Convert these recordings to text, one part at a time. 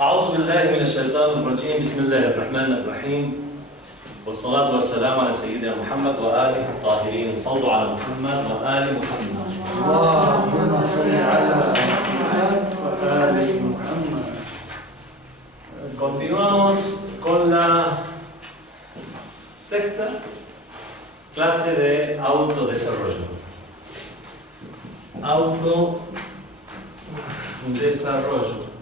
أعوذ بالله من الشيطان الرجيم. بسم الله الرحمن الرحيم، والصلاة والسلام على سيدنا محمد وآله الطاهرين. صلوا على محمد وآل محمد. اللهم صل على محمد وآل محمد. Continuamos con la sexta clase de autodesarrollo. Autodesarrollo.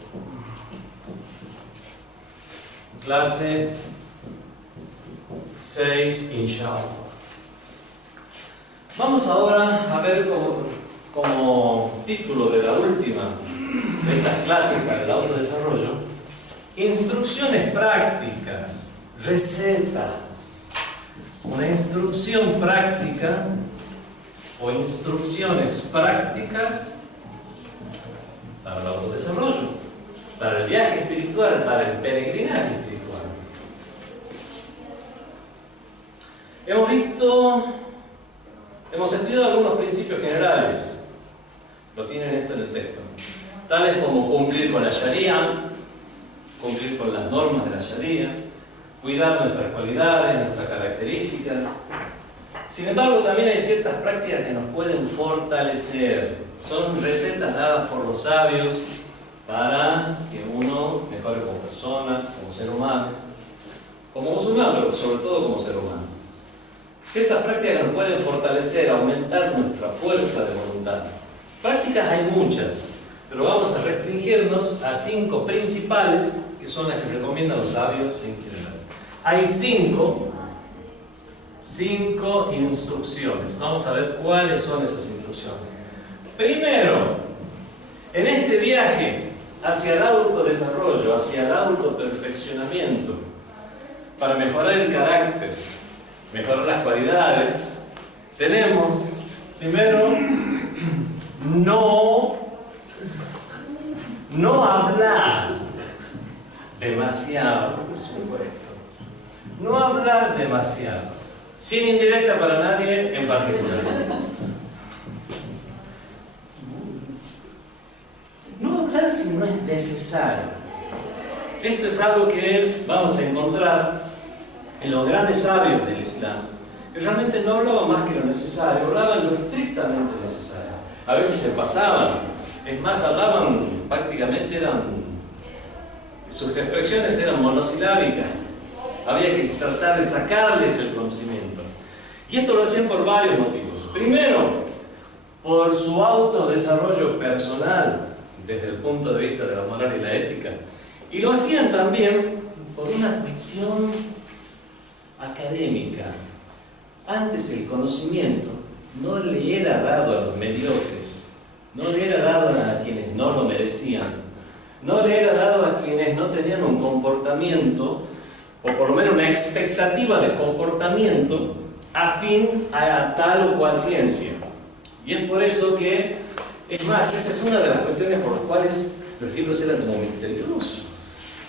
Clase 6, inshallah. Vamos ahora a ver como título de la última de estas clásicas del autodesarrollo: instrucciones prácticas, recetas. Una instrucción práctica o instrucciones prácticas para el autodesarrollo, para el viaje espiritual, para el peregrinaje espiritual. Hemos estudiado algunos principios generales, lo tienen esto en el texto, tales como cumplir con la Sharia, cumplir con las normas de la Sharia, cuidar nuestras cualidades, nuestras características. Sin embargo, también hay ciertas prácticas que nos pueden fortalecer. Son recetas dadas por los sabios para que uno mejore como persona, como ser humano, como musulmán, pero sobre todo como ser humano. Ciertas prácticas que nos pueden fortalecer, aumentar nuestra fuerza de voluntad. Prácticas hay muchas, pero vamos a restringirnos a 5 principales, que son las que recomiendan los sabios en general. Hay 5 instrucciones. Vamos a ver cuáles son esas instrucciones. Primero, en este viaje hacia el autodesarrollo, hacia el autoperfeccionamiento, para mejorar el carácter, mejorar las cualidades, tenemos primero no hablar demasiado, por supuesto. No hablar demasiado, sin indirecta para nadie en particular. No hablar si no es necesario. Esto es algo que vamos a encontrar en los grandes sabios del Islam, que realmente no hablaban más que lo necesario, hablaban lo estrictamente necesario. A veces se pasaban, es más, hablaban prácticamente, sus expresiones eran monosilábicas. Había que tratar de sacarles el conocimiento. Y esto lo hacían por varios motivos. Primero, por su autodesarrollo personal, desde el punto de vista de la moral y la ética. Y lo hacían también por una cuestión académica. Antes el conocimiento no le era dado a los mediocres, no le era dado a quienes no lo merecían, no le era dado a quienes no tenían un comportamiento, o por lo menos una expectativa de comportamiento afín a tal o cual ciencia. Y es por eso que, es más, esa es una de las cuestiones por las cuales los libros eran como misteriosos.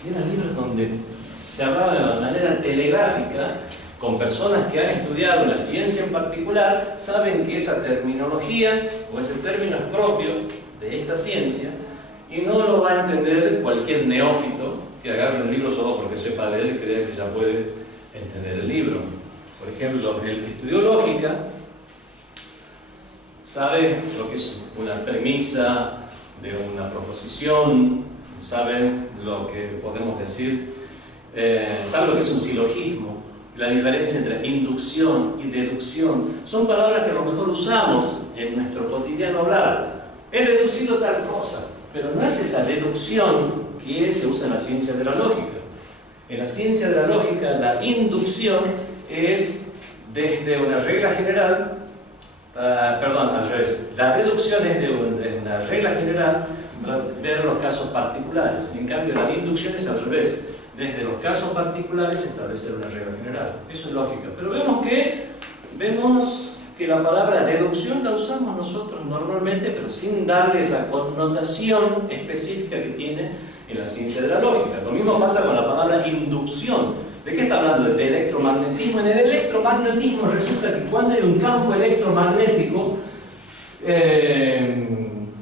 Eran libros donde se hablaba de manera telegráfica con personas que han estudiado la ciencia en particular, saben que esa terminología o ese término es propio de esta ciencia y no lo va a entender cualquier neófito que agarre un libro solo porque sepa leer y crea que ya puede entender el libro. Por ejemplo, el que estudió lógica sabe lo que es una premisa de una proposición, sabe lo que podemos decir, sabe lo que es un silogismo, la diferencia entre inducción y deducción. Son palabras que a lo mejor usamos en nuestro cotidiano hablar. He deducido tal cosa, pero no es esa deducción que se usa en la ciencia de la lógica. En la ciencia de la lógica, la inducción es desde una regla general, al revés. La deducción es de una regla general para ver los casos particulares. En cambio, la inducción es al revés. Desde los casos particulares establecer una regla general. Eso es lógica. Pero vemos que la palabra deducción la usamos nosotros normalmente, pero sin darle esa connotación específica que tiene en la ciencia de la lógica. Lo mismo pasa con la palabra inducción. ¿De qué está hablando? De electromagnetismo. En el electromagnetismo resulta que cuando hay un campo electromagnético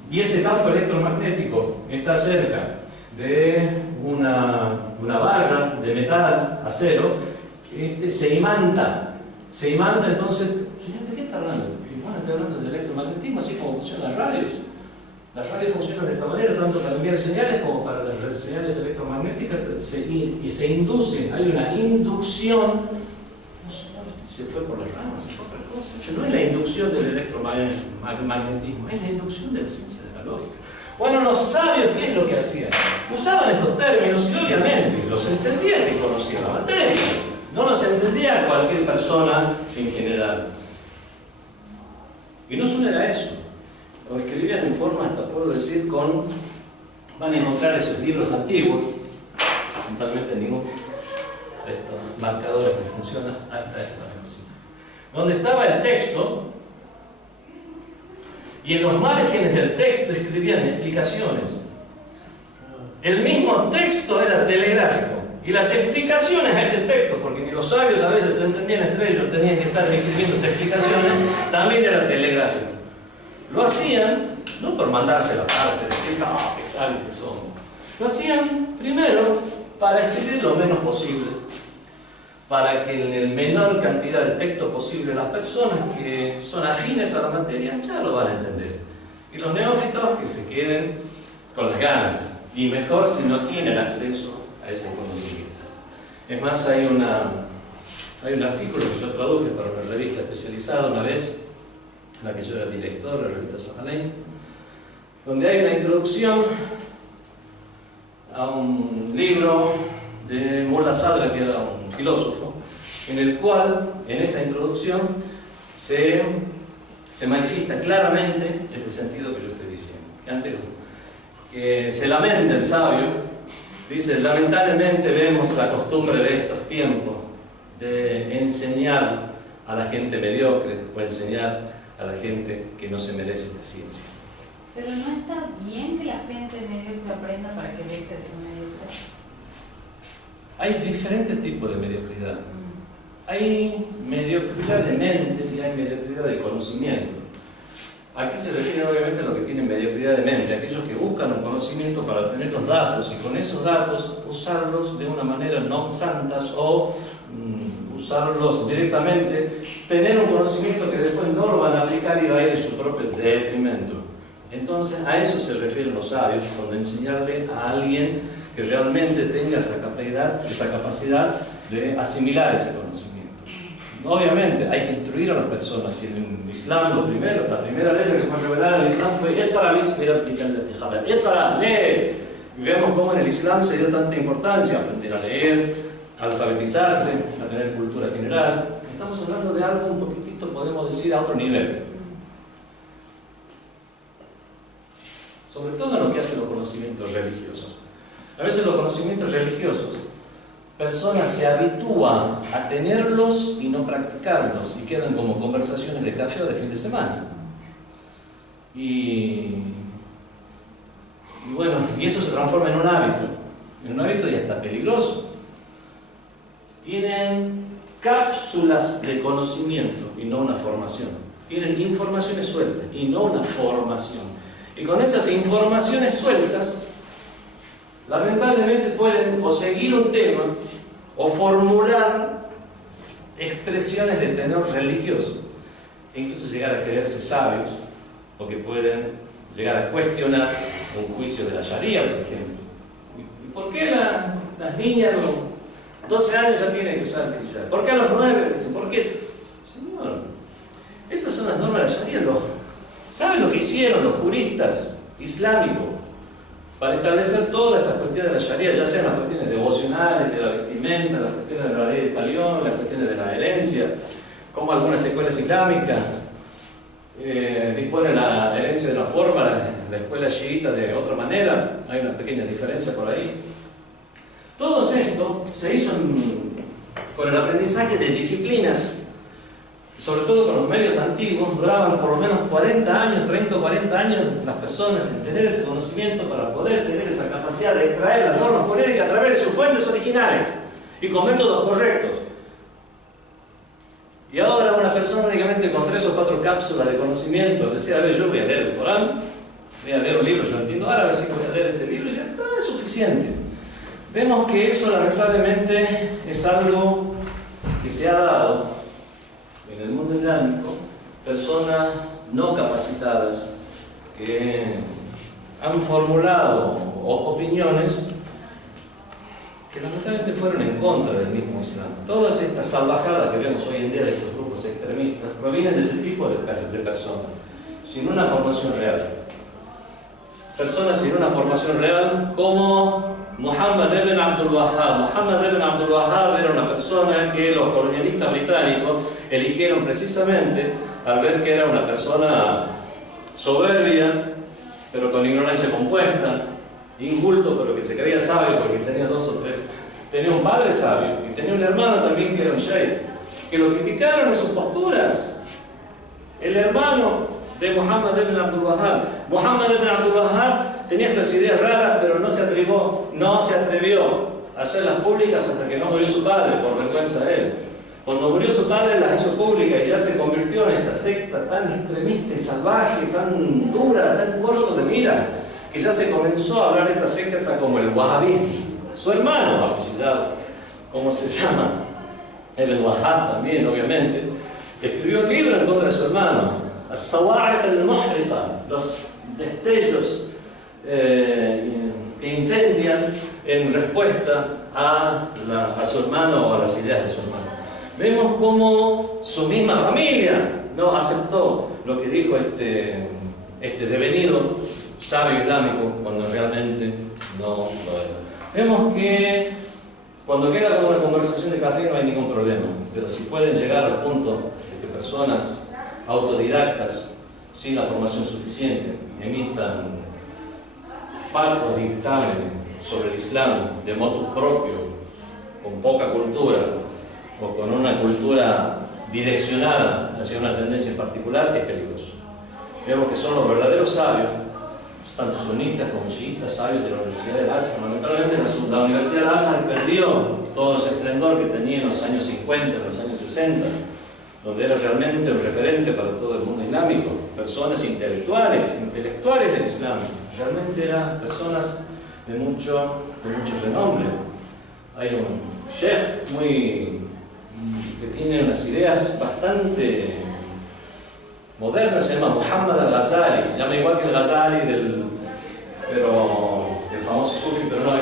y ese campo electromagnético está cerca de una barra de metal, acero, que se imanta. Se imanta, entonces, señor, ¿de qué está hablando? Y bueno, estoy hablando de electromagnetismo, así como funcionan las radios. Las radios funcionan de esta manera, tanto para enviar señales como para las señales electromagnéticas, y se induce, hay una inducción. No, señor, usted se fue por las ramas, se fue por otra cosa. Esa no es la inducción del electromagnetismo, es la inducción de la ciencia de la lógica. Bueno, los sabios, ¿qué es lo que hacían? Usaban estos términos y obviamente los entendían que conocían la materia. No los entendía cualquier persona en general. Y no solo era eso. Lo escribían en forma, hasta puedo decir, van a encontrar esos libros antiguos, lamentablemente ninguno de estos marcadores me funciona, donde estaba el texto, y en los márgenes del texto escribían explicaciones. El mismo texto era telegráfico, y las explicaciones a este texto, porque ni los sabios a veces se entendían entre ellos, tenían que estar escribiendo esas explicaciones, también eran telegráficos. Lo hacían, no por mandarse la parte, decir, qué sabios que son. Lo hacían, primero, para escribir lo menos posible, para que en la menor cantidad de texto posible las personas que son afines a la materia ya lo van a entender. Y los neófitos que se queden con las ganas, y mejor si no tienen acceso a ese conocimiento. Es más, hay un artículo que yo traduje para una revista especializada una vez, en la que yo era director, la revista Sajalén, donde hay una introducción a un libro de Mullah Sadra, que era un filósofo, en el cual, en esa introducción, se manifiesta claramente este sentido que yo estoy diciendo. Que se lamenta el sabio, dice, lamentablemente vemos la costumbre de estos tiempos de enseñar a la gente mediocre o enseñar a la gente que no se merece esta ciencia. Pero no está bien que la gente mediocre aprenda para que deje de ser mediocre. Hay diferentes tipos de mediocridad. Hay mediocridad de mente y hay mediocridad de conocimiento. Aquí se refiere obviamente a los que tienen mediocridad de mente, aquellos que buscan un conocimiento para obtener los datos y con esos datos usarlos de una manera no santas o usarlos directamente, tener un conocimiento que después no lo van a aplicar y va a ir en su propio detrimento. Entonces a eso se refieren los sabios, cuando enseñarle a alguien que realmente tenga esa capacidad de asimilar ese conocimiento. Obviamente hay que instruir a las personas, y en el Islam la primera ley que fue revelada en el Islam fue Iqra, lee. Y vemos cómo en el Islam se dio tanta importancia, aprender a leer, a alfabetizarse, a tener cultura general. Estamos hablando de algo un poquitito, podemos decir, a otro nivel. Sobre todo en lo que hacen los conocimientos religiosos. A veces los conocimientos religiosos, personas se habitúan a tenerlos y no practicarlos, y quedan como conversaciones de café o de fin de semana. Y bueno, y eso se transforma en un hábito y hasta peligroso. Tienen cápsulas de conocimiento y no una formación. Tienen informaciones sueltas y no una formación. Y con esas informaciones sueltas, lamentablemente pueden o seguir un tema o formular expresiones de tenor religioso e incluso llegar a creerse sabios, o que pueden llegar a cuestionar un juicio de la Sharia, por ejemplo. ¿Y por qué las niñas a los 12 años ya tienen que usar el hijab? ¿Por qué a los 9? Dicen, ¿por qué? Señor, esas son las normas de la Sharia. ¿Saben lo que hicieron los juristas islámicos para establecer todas estas cuestiones de la Sharia, ya sean las cuestiones devocionales, de la vestimenta, las cuestiones de la ley de talión, las cuestiones de la herencia, como algunas escuelas islámicas disponen la herencia de una forma, la escuela chiita de otra manera? Hay una pequeña diferencia por ahí. Todo esto se hizo con el aprendizaje de disciplinas, sobre todo con los medios antiguos. Duraban por lo menos 40 años, 30 o 40 años las personas en tener ese conocimiento para poder tener esa capacidad de extraer las normas políticas a través de sus fuentes originales y con métodos correctos. Y ahora una persona únicamente con 3 o 4 cápsulas de conocimiento decía, a ver, yo voy a leer el Corán, voy a leer un libro, yo entiendo árabe, así que voy a leer este libro y ya está. es suficiente. Vemos que eso lamentablemente es algo que se ha dado en el mundo islámico, personas no capacitadas que han formulado opiniones que lamentablemente fueron en contra del mismo Islam. Todas estas salvajadas que vemos hoy en día de estos grupos extremistas provienen de ese tipo de personas, sin una formación real. Personas sin una formación real como Muhammad ibn Abdul Wahhab. Muhammad ibn Abdul Wahhab era una persona que los colonialistas británicos eligieron precisamente al ver que era una persona soberbia, pero con ignorancia compuesta, inculto, pero que se creía sabio porque tenía 2 o 3. Tenía un padre sabio y tenía un hermano también que era un sheikh, que lo criticaron en sus posturas. El hermano de Muhammad ibn Abdul Wahhab. Muhammad ibn Abdul Wahhab tenía estas ideas raras, pero no se atrevió a hacerlas públicas hasta que no murió su padre, por vergüenza de él. Cuando murió su padre las hizo públicas y ya se convirtió en esta secta tan extremista y salvaje, tan dura, tan corto de mira, que ya se comenzó a hablar de esta secta como el wahhabismo. Su hermano, apellidado, ¿cómo se llama? Ibn Wahhab también, obviamente, escribió un libro en contra de su hermano, As-Sawa'iq al-Muhriqa, los destellos que incendian en respuesta a su hermano o a las ideas de su hermano. Vemos cómo su misma familia no aceptó lo que dijo este devenido sabio islámico cuando realmente no lo era. Vemos que cuando queda como una conversación de café no hay ningún problema, pero si pueden llegar al punto de que personas autodidactas sin la formación suficiente emitan falsos dictámenes sobre el Islam de motu propio, con poca cultura o con una cultura direccionada hacia una tendencia en particular, es peligroso. Vemos que son los verdaderos sabios, tanto sunitas como chiitas, sabios de la Universidad de Al-Azhar. Lamentablemente la Universidad de Al-Azhar perdió todo ese esplendor que tenía en los años 50, en los años 60, donde era realmente un referente para todo el mundo islámico. Personas intelectuales del Islam, realmente eran personas de mucho renombre. Hay un sheikh que tiene unas ideas bastante modernas, se llama Muhammad al-Ghazali, se llama igual que el Ghazali del famoso sufi, pero no,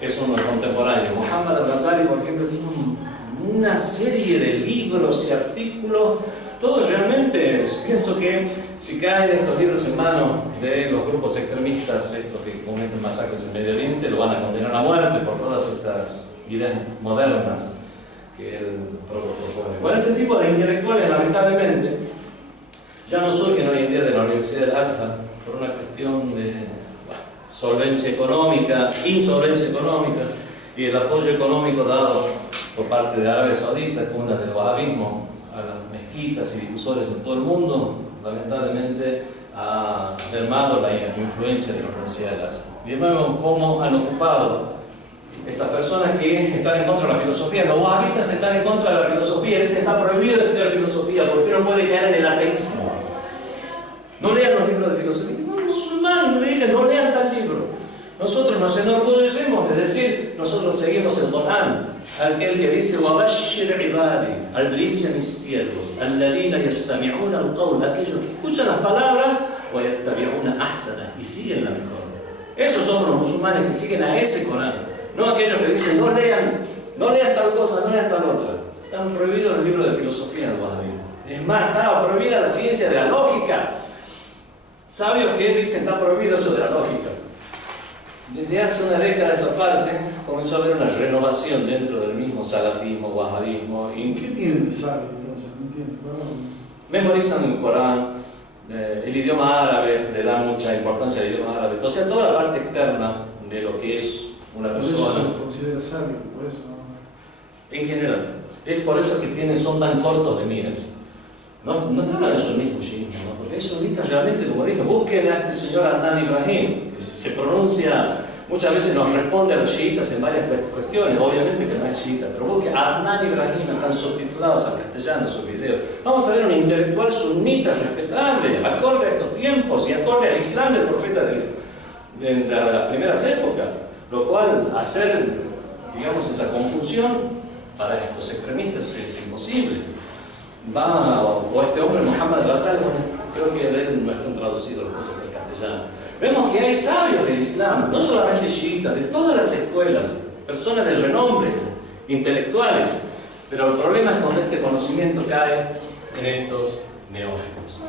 es uno contemporáneo. Muhammad al-Ghazali, por ejemplo, tiene una serie de libros y artículos, todos realmente, pienso que si caen estos libros en manos de los grupos extremistas, estos que cometen masacres en Medio Oriente, lo van a condenar a muerte por todas estas ideas modernas que él propone. Bueno, este tipo de intelectuales, lamentablemente, ya no surgen hoy en día de la Universidad de Al-Azhar por una cuestión de insolvencia económica y el apoyo económico dado por parte de Arabia Saudita, cuna del wahhabismo, a las mezquitas y difusores en todo el mundo, lamentablemente ha mermado la influencia de la Universidad de Al-Azhar. Y vemos cómo han ocupado estas personas que están en contra de la filosofía. Los wahhabitas están en contra de la filosofía, dicen está prohibido estudiar filosofía, porque uno puede caer en el ateísmo. No lean los libros de filosofía. No, musulmanes me digan, no lean tal libro. Nosotros nos enorgullecemos de decir, nosotros seguimos el Corán, aquel que dice وَبَشِّرْ عِبَادِي, albricia mis siervos, الَّذِينَ يَسْتَمِعُونَ الْقَوْلَ, aquellos que escuchan las palabras, وَيَتَّبِعُونَ أَحْسَنَ, y siguen la mejor. Esos son los musulmanes que siguen a ese Corán. No aquellos que dicen, no lean tal cosa, no lean tal otra. Están prohibidos el libro de filosofía del wahhabismo. Es más, está prohibida la ciencia de la lógica. Sabios que dicen, está prohibido eso de la lógica. Desde hace una década de esta parte comenzó a haber una renovación dentro del mismo salafismo, wahhabismo. ¿Qué tienen de sabio entonces? No entiendo. Memorizan el Corán, el idioma árabe, le dan mucha importancia al idioma árabe. O sea, toda la parte externa de lo que es una persona. Por eso se considera sabio, por eso. En general. Es por eso que son tan cortos de miras. No está en su mismo chiismo, ¿no? Porque hay sunitas realmente, como dije, busquen a este señor Adnan Ibrahim, que se pronuncia, muchas veces nos responde a los chiitas en varias cuestiones, obviamente que no es chiita, pero busquen a Adnan Ibrahim, están subtitulados al castellano sus videos. Vamos a ver un intelectual sunita respetable, acorde a estos tiempos y acorde al Islam del profeta de las primeras épocas. Lo cual, hacer, digamos, esa confusión para estos extremistas es imposible. O este hombre, Muhammad al-Ghazali, bueno, creo que de él no están traducidos las cosas del castellano. Vemos que hay sabios del Islam, no solamente chiitas, de todas las escuelas, personas de renombre, intelectuales, pero el problema es cuando este conocimiento cae en estos neófitos.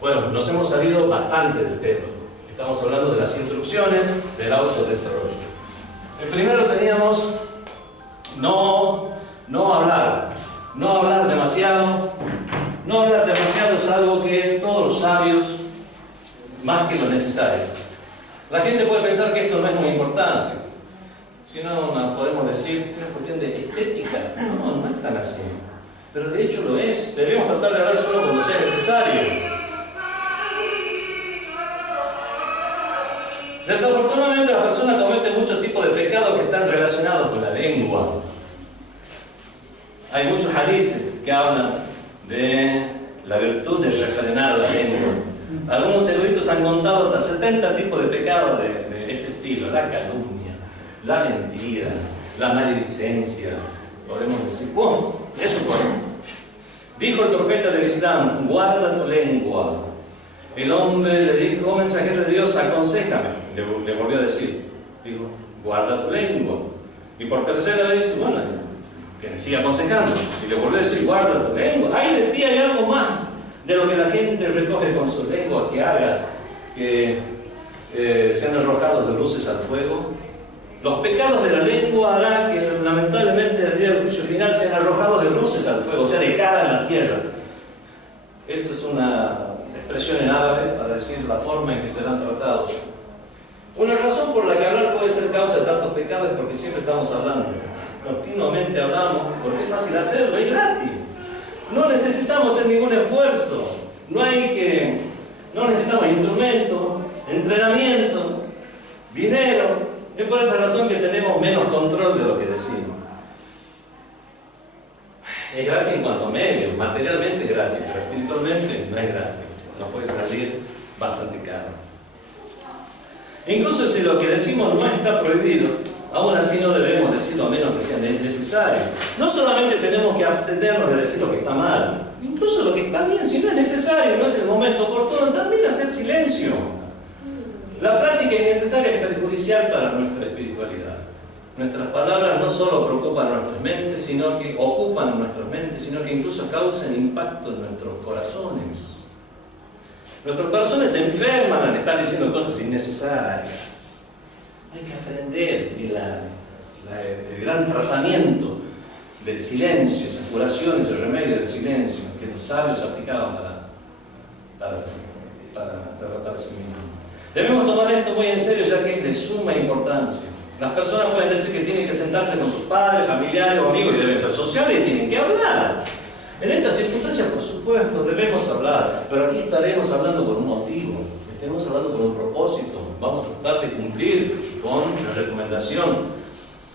Bueno, nos hemos salido bastante del tema. Estamos hablando de las instrucciones del autodesarrollo. El primero teníamos no hablar demasiado. No hablar demasiado es algo que todos los sabios, más que lo necesario. La gente puede pensar que esto no es muy importante. Si no, podemos decir que es una cuestión de estética. No es tan así. Pero de hecho lo es. Debemos tratar de hablar solo cuando sea necesario. Desafortunadamente las personas cometen muchos tipos de pecados que están relacionados con la lengua. Hay muchos hadices que hablan de la virtud de refrenar la lengua. Algunos eruditos han contado hasta 70 tipos de pecados de este estilo: la calumnia, la mentira, la maledicencia. Podemos decir, eso podemos. Dijo el profeta del Islam: guarda tu lengua. El hombre le dijo: mensajero de Dios, aconséjame. Le volvió a decir, dijo: guarda tu lengua. Y por tercera vez, bueno, que me siga aconsejando. Y le volvió a decir: guarda tu lengua. Ay de ti, hay algo más de lo que la gente recoge con su lengua que haga que sean arrojados de luces al fuego. Los pecados de la lengua harán que lamentablemente en el día del juicio final sean arrojados de luces al fuego, o sea, de cara en la tierra. Eso es una expresión en árabe para decir la forma en que serán tratados. Una razón por la que hablar puede ser causa de tantos pecados es porque siempre estamos hablando. Continuamente hablamos, porque es fácil hacerlo, es gratis. No necesitamos hacer ningún esfuerzo. No necesitamos instrumentos, entrenamiento, dinero. Es por esa razón que tenemos menos control de lo que decimos. Es gratis en cuanto a medios, materialmente es gratis, pero espiritualmente no es gratis. Nos puede salir bastante caro. Incluso si lo que decimos no está prohibido, aún así no debemos decirlo a menos que sea necesario. No solamente tenemos que abstenernos de decir lo que está mal, incluso lo que está bien, si no es necesario, no es el momento oportuno, también hacer silencio. La práctica innecesaria es perjudicial para nuestra espiritualidad. Nuestras palabras no solo preocupan nuestras mentes, sino que ocupan nuestras mentes, sino que incluso causan impacto en nuestros corazones. Nuestros corazones se enferman al estar diciendo cosas innecesarias. Hay que aprender el gran tratamiento del silencio, esas curaciones, el remedio del silencio que los sabios aplicaban para tratar a sí mismos. Debemos tomar esto muy en serio, ya que es de suma importancia. Las personas pueden decir que tienen que sentarse con sus padres, familiares o amigos y deben ser sociales y tienen que hablar. En estas circunstancias, por supuesto, debemos hablar, pero aquí estaremos hablando con un motivo, estaremos hablando con un propósito. Vamos a tratar de cumplir con la recomendación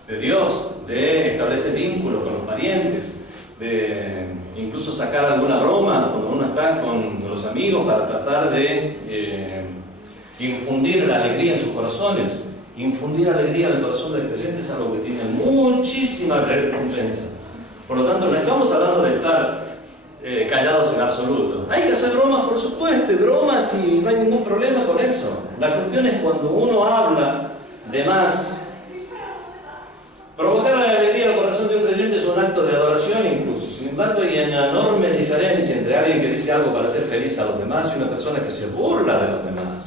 de Dios, de establecer vínculos con los parientes, de incluso sacar alguna broma cuando uno está con los amigos para tratar de infundir la alegría en sus corazones. Infundir alegría en el corazón del creyente es algo que tiene muchísima recompensa. Por lo tanto, no estamos hablando de estar callados en absoluto. Hay que hacer bromas, por supuesto, y bromas y no hay ningún problema con eso. La cuestión es cuando uno habla de más. Provocar la alegría al corazón de un creyente es un acto de adoración incluso. Sin embargo, hay una enorme diferencia entre alguien que dice algo para hacer feliz a los demás y una persona que se burla de los demás.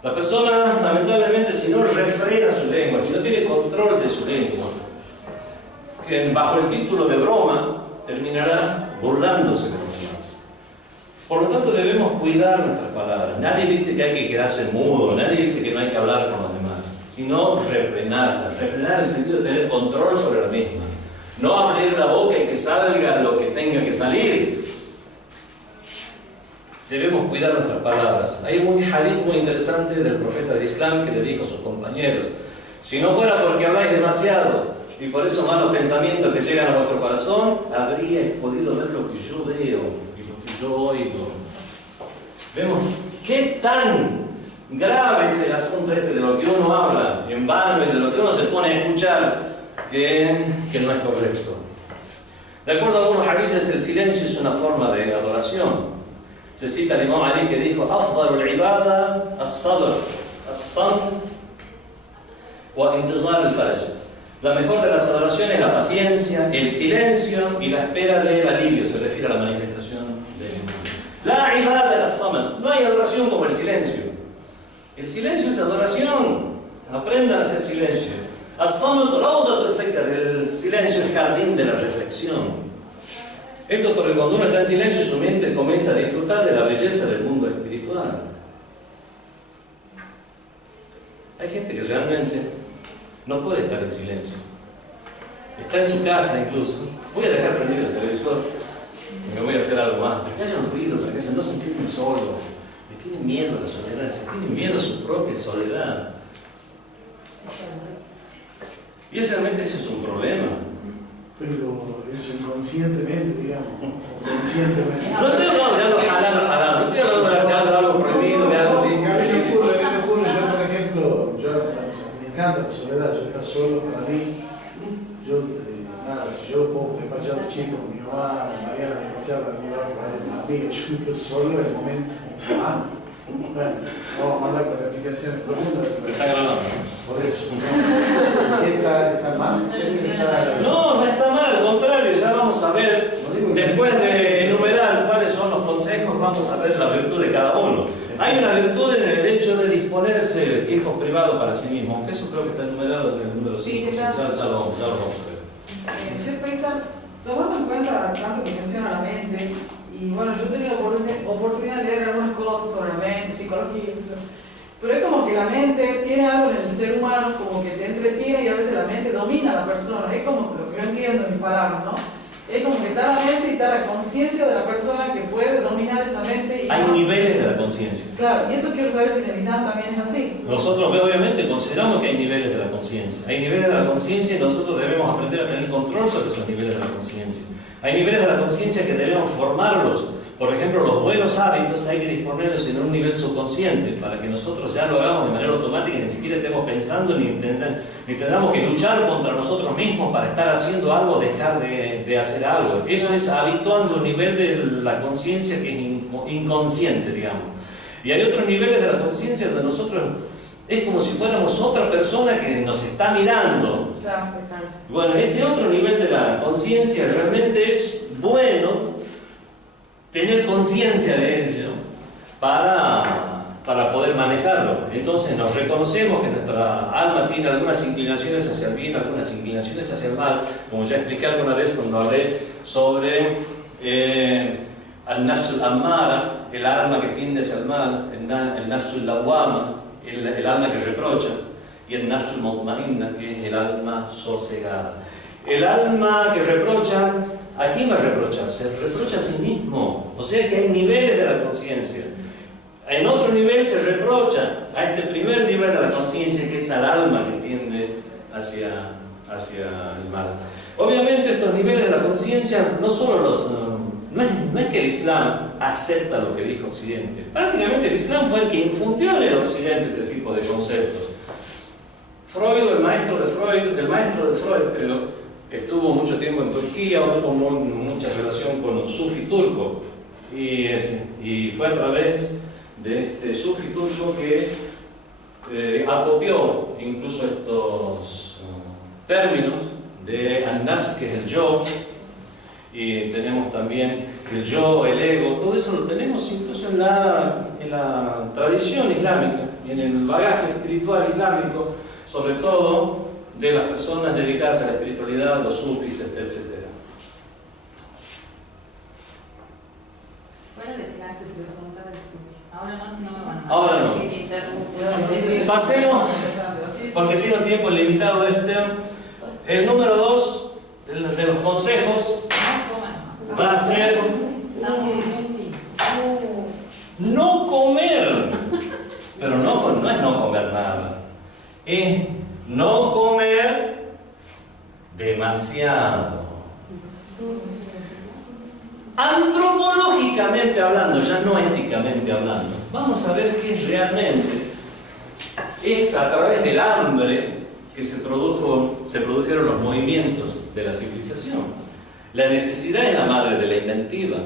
La persona, lamentablemente, si no refrena su lengua, si no tiene control de su lengua, que bajo el título de broma terminará burlándose de los demás. Por lo tanto, debemos cuidar nuestras palabras. Nadie dice que hay que quedarse mudo, nadie dice que no hay que hablar con los demás, sino refrenarla. Refrenar en el sentido de tener control sobre la misma. No abrir la boca y que salga lo que tenga que salir. Debemos cuidar nuestras palabras. Hay un hadith muy interesante del profeta del Islam que le dijo a sus compañeros: si no fuera porque habláis demasiado y por esos malos pensamientos que llegan a vuestro corazón, habríais podido ver lo que yo veo y lo que yo oigo. Vemos qué tan grave es el asunto este de lo que uno habla en vano y de lo que uno se pone a escuchar que no es correcto. De acuerdo a algunos hadices, el silencio es una forma de adoración. Se cita al Imam Ali que dijo: "Afdal al-ibada as-sabr, as-samt wa intizar al-faraj". La mejor de las adoraciones es la paciencia, el silencio y la espera del alivio. Se refiere a la manifestación del la ibada as-samt. No hay adoración como el silencio. El silencio es adoración. Aprendan a hacer silencio. As-samt rawdat al-fikr. El silencio es jardín de la reflexión. Esto porque cuando uno está en silencio, su mente comienza a disfrutar de la belleza del mundo espiritual. Hay gente que realmente no puede estar en silencio. Está en su casa incluso. Voy a dejar prendido el televisor y me voy a hacer algo más. Para que haya un ruido, para que no se sientan solo. Le tienen miedo a la soledad, se tienen miedo a su propia soledad. Y realmente eso es un problema. Pero eso inconscientemente, digamos, o conscientemente. No estoy hablando de algo halal o haram, no estoy hablando de algo prohibido, de algo lícito. A mí me ocurre, yo por ejemplo, me encanta la soledad, yo estar solo para mí, nada, si yo puedo despachar a un chico con mi mamá, Mariana despachar a mi mamá, con amiga, yo me quedo solo en el momento. Bueno, vamos a mandar clarificaciones profundas. Está grabando. Por eso. ¿Está mal? No está mal, al contrario, ya vamos a ver, después de enumerar cuáles son los consejos, vamos a ver la virtud de cada uno. Hay una virtud en el hecho de disponerse de tiempos privados para sí mismo, aunque eso creo que está enumerado en el número 5, ya lo vamos a ver. Yo pensar, tomando en cuenta tanto que menciona la mente, y bueno, yo he tenido oportunidad de leer algunas cosas sobre la mente, psicología, pero es como que la mente tiene algo en el ser humano, como que te entretiene y a veces la mente domina a la persona. Es como lo que yo entiendo en mis palabras, ¿no? Es como que está la mente y está la conciencia de la persona que puede dominar esa mente. Y hay niveles de la conciencia. Claro, y eso quiero saber si en el Islam también es así. Nosotros obviamente consideramos que hay niveles de la conciencia. Hay niveles de la conciencia y nosotros debemos aprender a tener control sobre esos niveles de la conciencia. Hay niveles de la conciencia que debemos formarlos. Por ejemplo, los buenos hábitos hay que disponerlos en un nivel subconsciente para que nosotros ya lo hagamos de manera automática y ni siquiera estemos pensando ni tengamos que luchar contra nosotros mismos para estar haciendo algo o dejar de hacer algo. Eso es habituando un nivel de la conciencia que es inconsciente, digamos. Y hay otros niveles de la conciencia donde nosotros es como si fuéramos otra persona que nos está mirando. Claro. Bueno, ese otro nivel de la conciencia realmente es bueno tener conciencia de ello para poder manejarlo. Entonces nos reconocemos que nuestra alma tiene algunas inclinaciones hacia el bien, algunas inclinaciones hacia el mal, como ya expliqué alguna vez cuando hablé sobre al-nafs al-ammara, el alma que tiende hacia el mal, el nafs al-lawama, el alma que reprocha, y el nafs al-mutmainna, que es el alma sosegada. El alma que reprocha, ¿a quién va a reprochar? Se reprocha a sí mismo. O sea que hay niveles de la conciencia. En otro nivel se reprocha a este primer nivel de la conciencia, que es al alma que tiende hacia el mal. Obviamente estos niveles de la conciencia no solo los... No es que el Islam acepta lo que dijo Occidente. Prácticamente el Islam fue el que infundió en el Occidente este tipo de conceptos. Freud, el maestro de Freud, creo, estuvo mucho tiempo en Turquía, tuvo mucha relación con un sufi turco y fue a través de este sufi turco que acopió incluso estos términos de al-nafs, que es el yo, y tenemos también el yo, el ego. Todo eso lo tenemos incluso en la tradición islámica y en el bagaje espiritual islámico, sobre todo de las personas dedicadas a la espiritualidad, los sufis, etc. Fuera de clase, te voy a preguntar de los sufis. Ahora no, si no me van a... Ahora no. Pasemos, porque tiene un tiempo limitado el número 2 de los consejos va a ser no comer. Pero no es no comer nada. Es no comer demasiado. Antropológicamente hablando, ya no éticamente hablando, vamos a ver qué es realmente Es a través del hambre que se produjeron los movimientos de la civilización. La necesidad es la madre de la inventiva.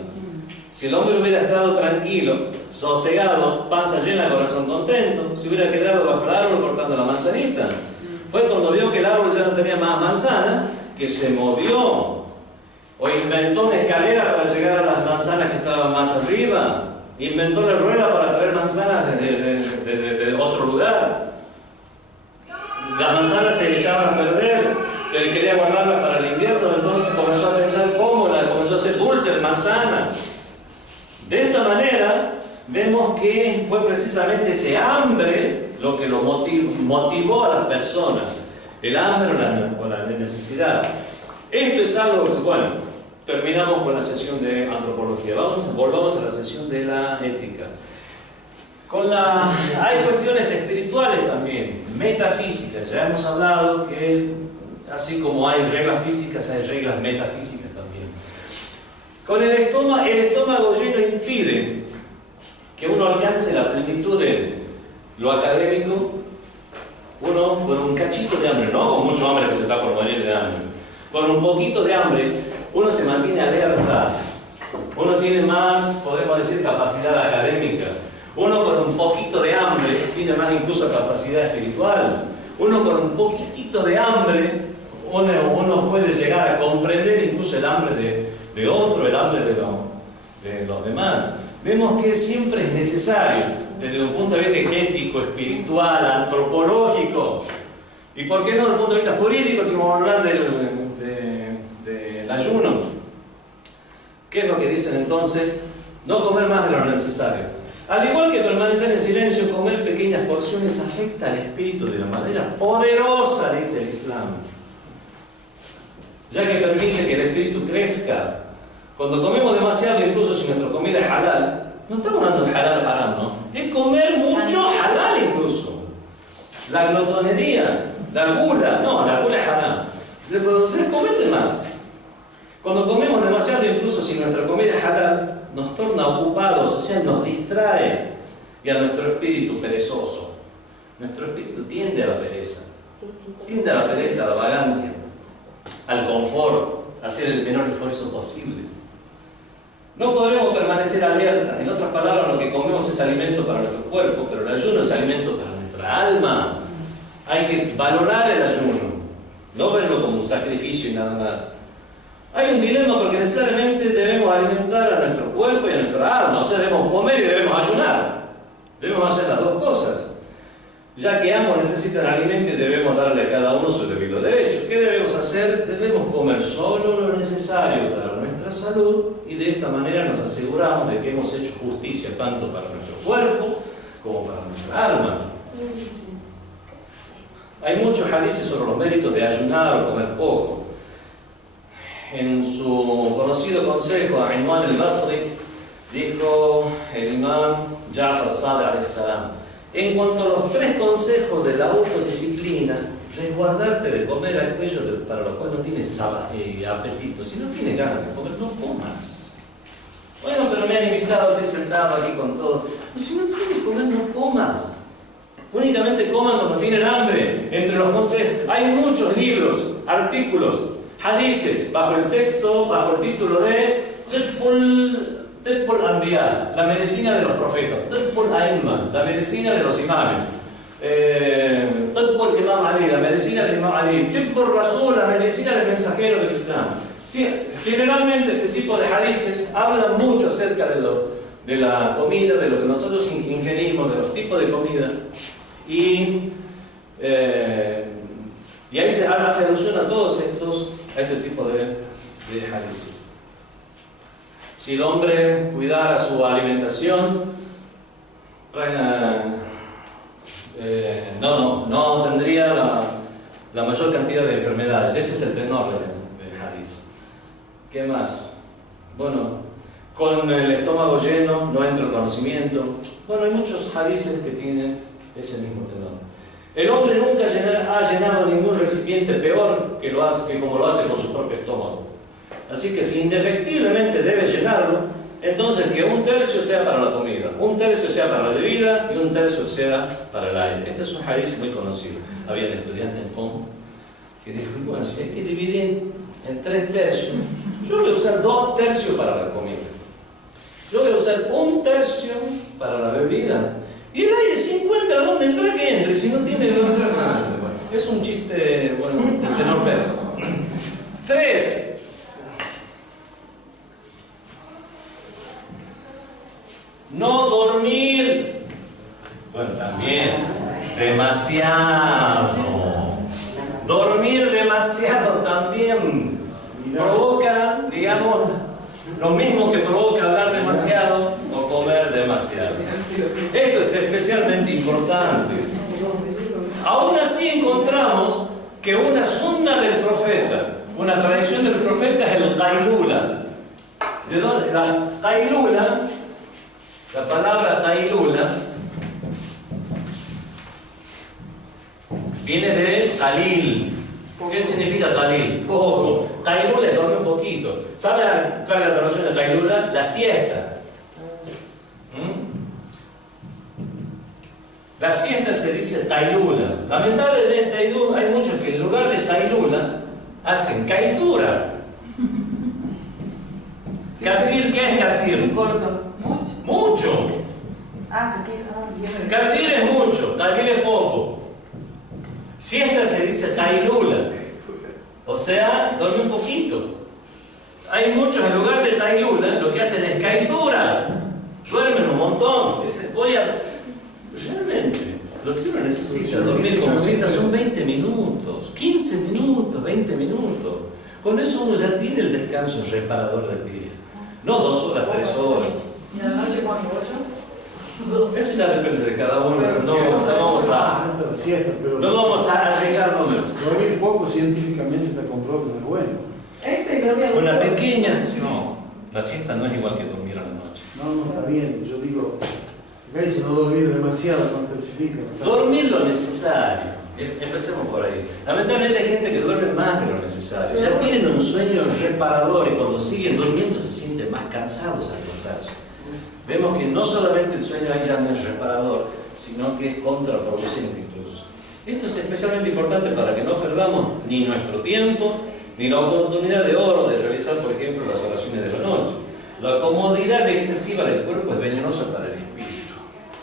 Si el hombre hubiera estado tranquilo, sosegado, panza llena, corazón contento, se hubiera quedado bajo el árbol cortando la manzanita. Fue cuando vio que el árbol ya no tenía más manzana que se movió. O inventó una escalera para llegar a las manzanas que estaban más arriba. Inventó la rueda para traer manzanas de otro lugar. Las manzanas se echaban a perder, que él quería guardarlas para el invierno, entonces comenzó a pensar cómo comenzó a hacer dulce de manzana. De esta manera, vemos que fue precisamente ese hambre lo que lo motivó a las personas. El hambre o la necesidad. Esto es algo, bueno, terminamos con la sesión de antropología. Volvamos a la sesión de la ética. Hay cuestiones espirituales también, metafísicas. Ya hemos hablado que así como hay reglas físicas, hay reglas metafísicas también. Con el estómago lleno impide que uno alcance la plenitud de lo académico. Uno con un cachito de hambre, no con mucho hambre que se está por morir de hambre, con un poquito de hambre, uno se mantiene alerta. Uno tiene más, podemos decir, capacidad académica. Uno con un poquito de hambre tiene más incluso capacidad espiritual. Uno con un poquitito de hambre, uno puede llegar a comprender incluso el hambre de otro, el hambre de los demás. Vemos que siempre es necesario, desde un punto de vista ético, espiritual, antropológico, y por qué no desde un punto de vista político, si vamos a hablar del ayuno. ¿Qué es lo que dicen entonces? No comer más de lo necesario. Al igual que permanecer en silencio, comer pequeñas porciones afecta al espíritu de una manera poderosa, dice el Islam, ya que permite que el espíritu crezca. Cuando comemos demasiado, incluso si nuestra comida es halal, no estamos hablando de halal o haram, ¿no? Es comer mucho halal incluso. La glotonería, la gula es haram. Se puede comer de más. Cuando comemos demasiado, incluso si nuestra comida es halal, nos torna ocupados, o sea, nos distrae, y a nuestro espíritu perezoso. Nuestro espíritu tiende a la pereza, a la vagancia, al confort, a hacer el menor esfuerzo posible. No podremos permanecer alertas. En otras palabras, lo que comemos es alimento para nuestro cuerpo, pero el ayuno es alimento para nuestra alma. Hay que valorar el ayuno, no verlo como un sacrificio y nada más. Hay un dilema porque necesariamente debemos alimentar a nuestro cuerpo y a nuestra alma, o sea, debemos comer y debemos ayunar. Debemos hacer las dos cosas. Ya que ambos necesitan alimento y debemos darle a cada uno su debido derecho. ¿Qué debemos hacer? Debemos comer solo lo necesario para nuestra salud y de esta manera nos aseguramos de que hemos hecho justicia tanto para nuestro cuerpo como para nuestra alma. Hay muchos hadices sobre los méritos de ayunar o comer poco. En su conocido consejo a Imam al-Basri, dijo el imam Ja'far Sadiq alayhi salam: en cuanto a los 3 consejos de la autodisciplina, resguardarte de comer aquello para lo cual no tienes apetito. Si no tienes ganas de comer, no comas. Bueno, pero me han invitado, estoy sentado aquí con todos. Si no quieres comer, no comas. Únicamente coman cuando tienen hambre. Entre los consejos hay muchos libros, artículos, hadices, bajo el título de Tibbul Anbiya, la medicina de los profetas, Tibbul A'imma, la medicina de los imames, Tibbul Imam Ali, la medicina del Imam Ali, Tibbul Rasul, la medicina del mensajero del Islam. Sí, generalmente este tipo de hadices hablan mucho acerca de la comida, de lo que nosotros ingerimos, de los tipos de comida, y ahí se hace alusión a este tipo de hadices. Si el hombre cuidara su alimentación, no tendría la mayor cantidad de enfermedades. Ese es el tenor del hadiz. ¿Qué más? Bueno, con el estómago lleno no entra el conocimiento. Bueno, hay muchos hadices que tienen ese mismo tenor. El hombre nunca ha llenado ningún recipiente peor que como lo hace con su propio estómago. Así que si indefectiblemente debe llenarlo, entonces que un tercio sea para la comida, un tercio sea para la bebida y un tercio sea para el aire. Este es un hadith muy conocido. Había un estudiante en Qom que dijo, y bueno, si hay que dividir en 3 tercios, yo voy a usar 2 tercios para la comida. Yo voy a usar 1 tercio para la bebida. Y el aire se encuentra donde entra que entre, si no tiene donde entrar que entre. Bueno, es un chiste, bueno, de tenor persa. 3. No dormir. Bueno, también. Demasiado. Dormir demasiado también provoca, digamos, lo mismo que provoca hablar demasiado o comer demasiado. Esto es especialmente importante. Aún así encontramos que una sunna del profeta, una tradición del profeta es el qailula. ¿De dónde? La qailula, la palabra qailula viene de qalil. ¿Qué significa qalil? Poco. Qailula es dormir un poquito. ¿Sabe cuál es la traducción de qailula? La siesta. La siesta se dice qailula. Lamentablemente hay muchos que en lugar de qailula hacen kaizura. Kazir, ¿qué es kazir? Corto. Mucho. Kazir es mucho, qailil es poco. Siesta se dice qailula, o sea, duerme un poquito. Hay muchos en lugar de qailula, lo que hacen es kaizura, duermen un montón. Dicen, realmente, lo que uno necesita dormir como siesta son 20 minutos, 15 minutos, 20 minutos. Con eso uno ya tiene el descanso reparador del día. No 2 horas, 3 horas. ¿Y a la noche cuánto? 8? Eso ya depende de cada uno. No vamos a arriesgar números. Dormir poco científicamente está comprobado que no es bueno. Una pequeña. No, la siesta no es igual que dormir a la noche. No, está bien. Yo digo, acá dice no dormir demasiado, no especifica. Dormir lo necesario. Empecemos por ahí. Lamentablemente hay gente que duerme más de lo necesario. Ya tienen un sueño reparador y cuando siguen durmiendo se sienten más cansados al acostarse. Vemos que no solamente el sueño ahí ya no es reparador, sino que es contraproducente incluso. Esto es especialmente importante para que no perdamos ni nuestro tiempo, ni la oportunidad de oro de realizar, por ejemplo, las oraciones de la noche. La comodidad excesiva del cuerpo es venenosa para el espíritu.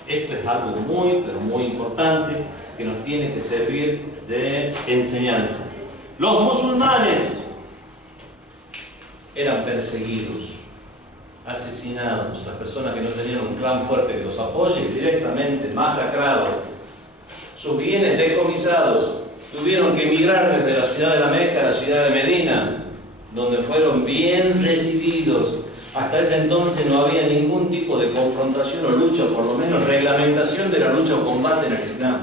Esto es algo muy, pero muy importante que nos tiene que servir de enseñanza. Los musulmanes eran perseguidos, asesinados, las personas que no tenían un clan fuerte que los apoye, directamente masacrados, sus bienes decomisados, tuvieron que emigrar desde la ciudad de la Meca a la ciudad de Medina, donde fueron bien recibidos. Hasta ese entonces no había ningún tipo de confrontación o lucha, o por lo menos reglamentación de la lucha o combate en el Islam.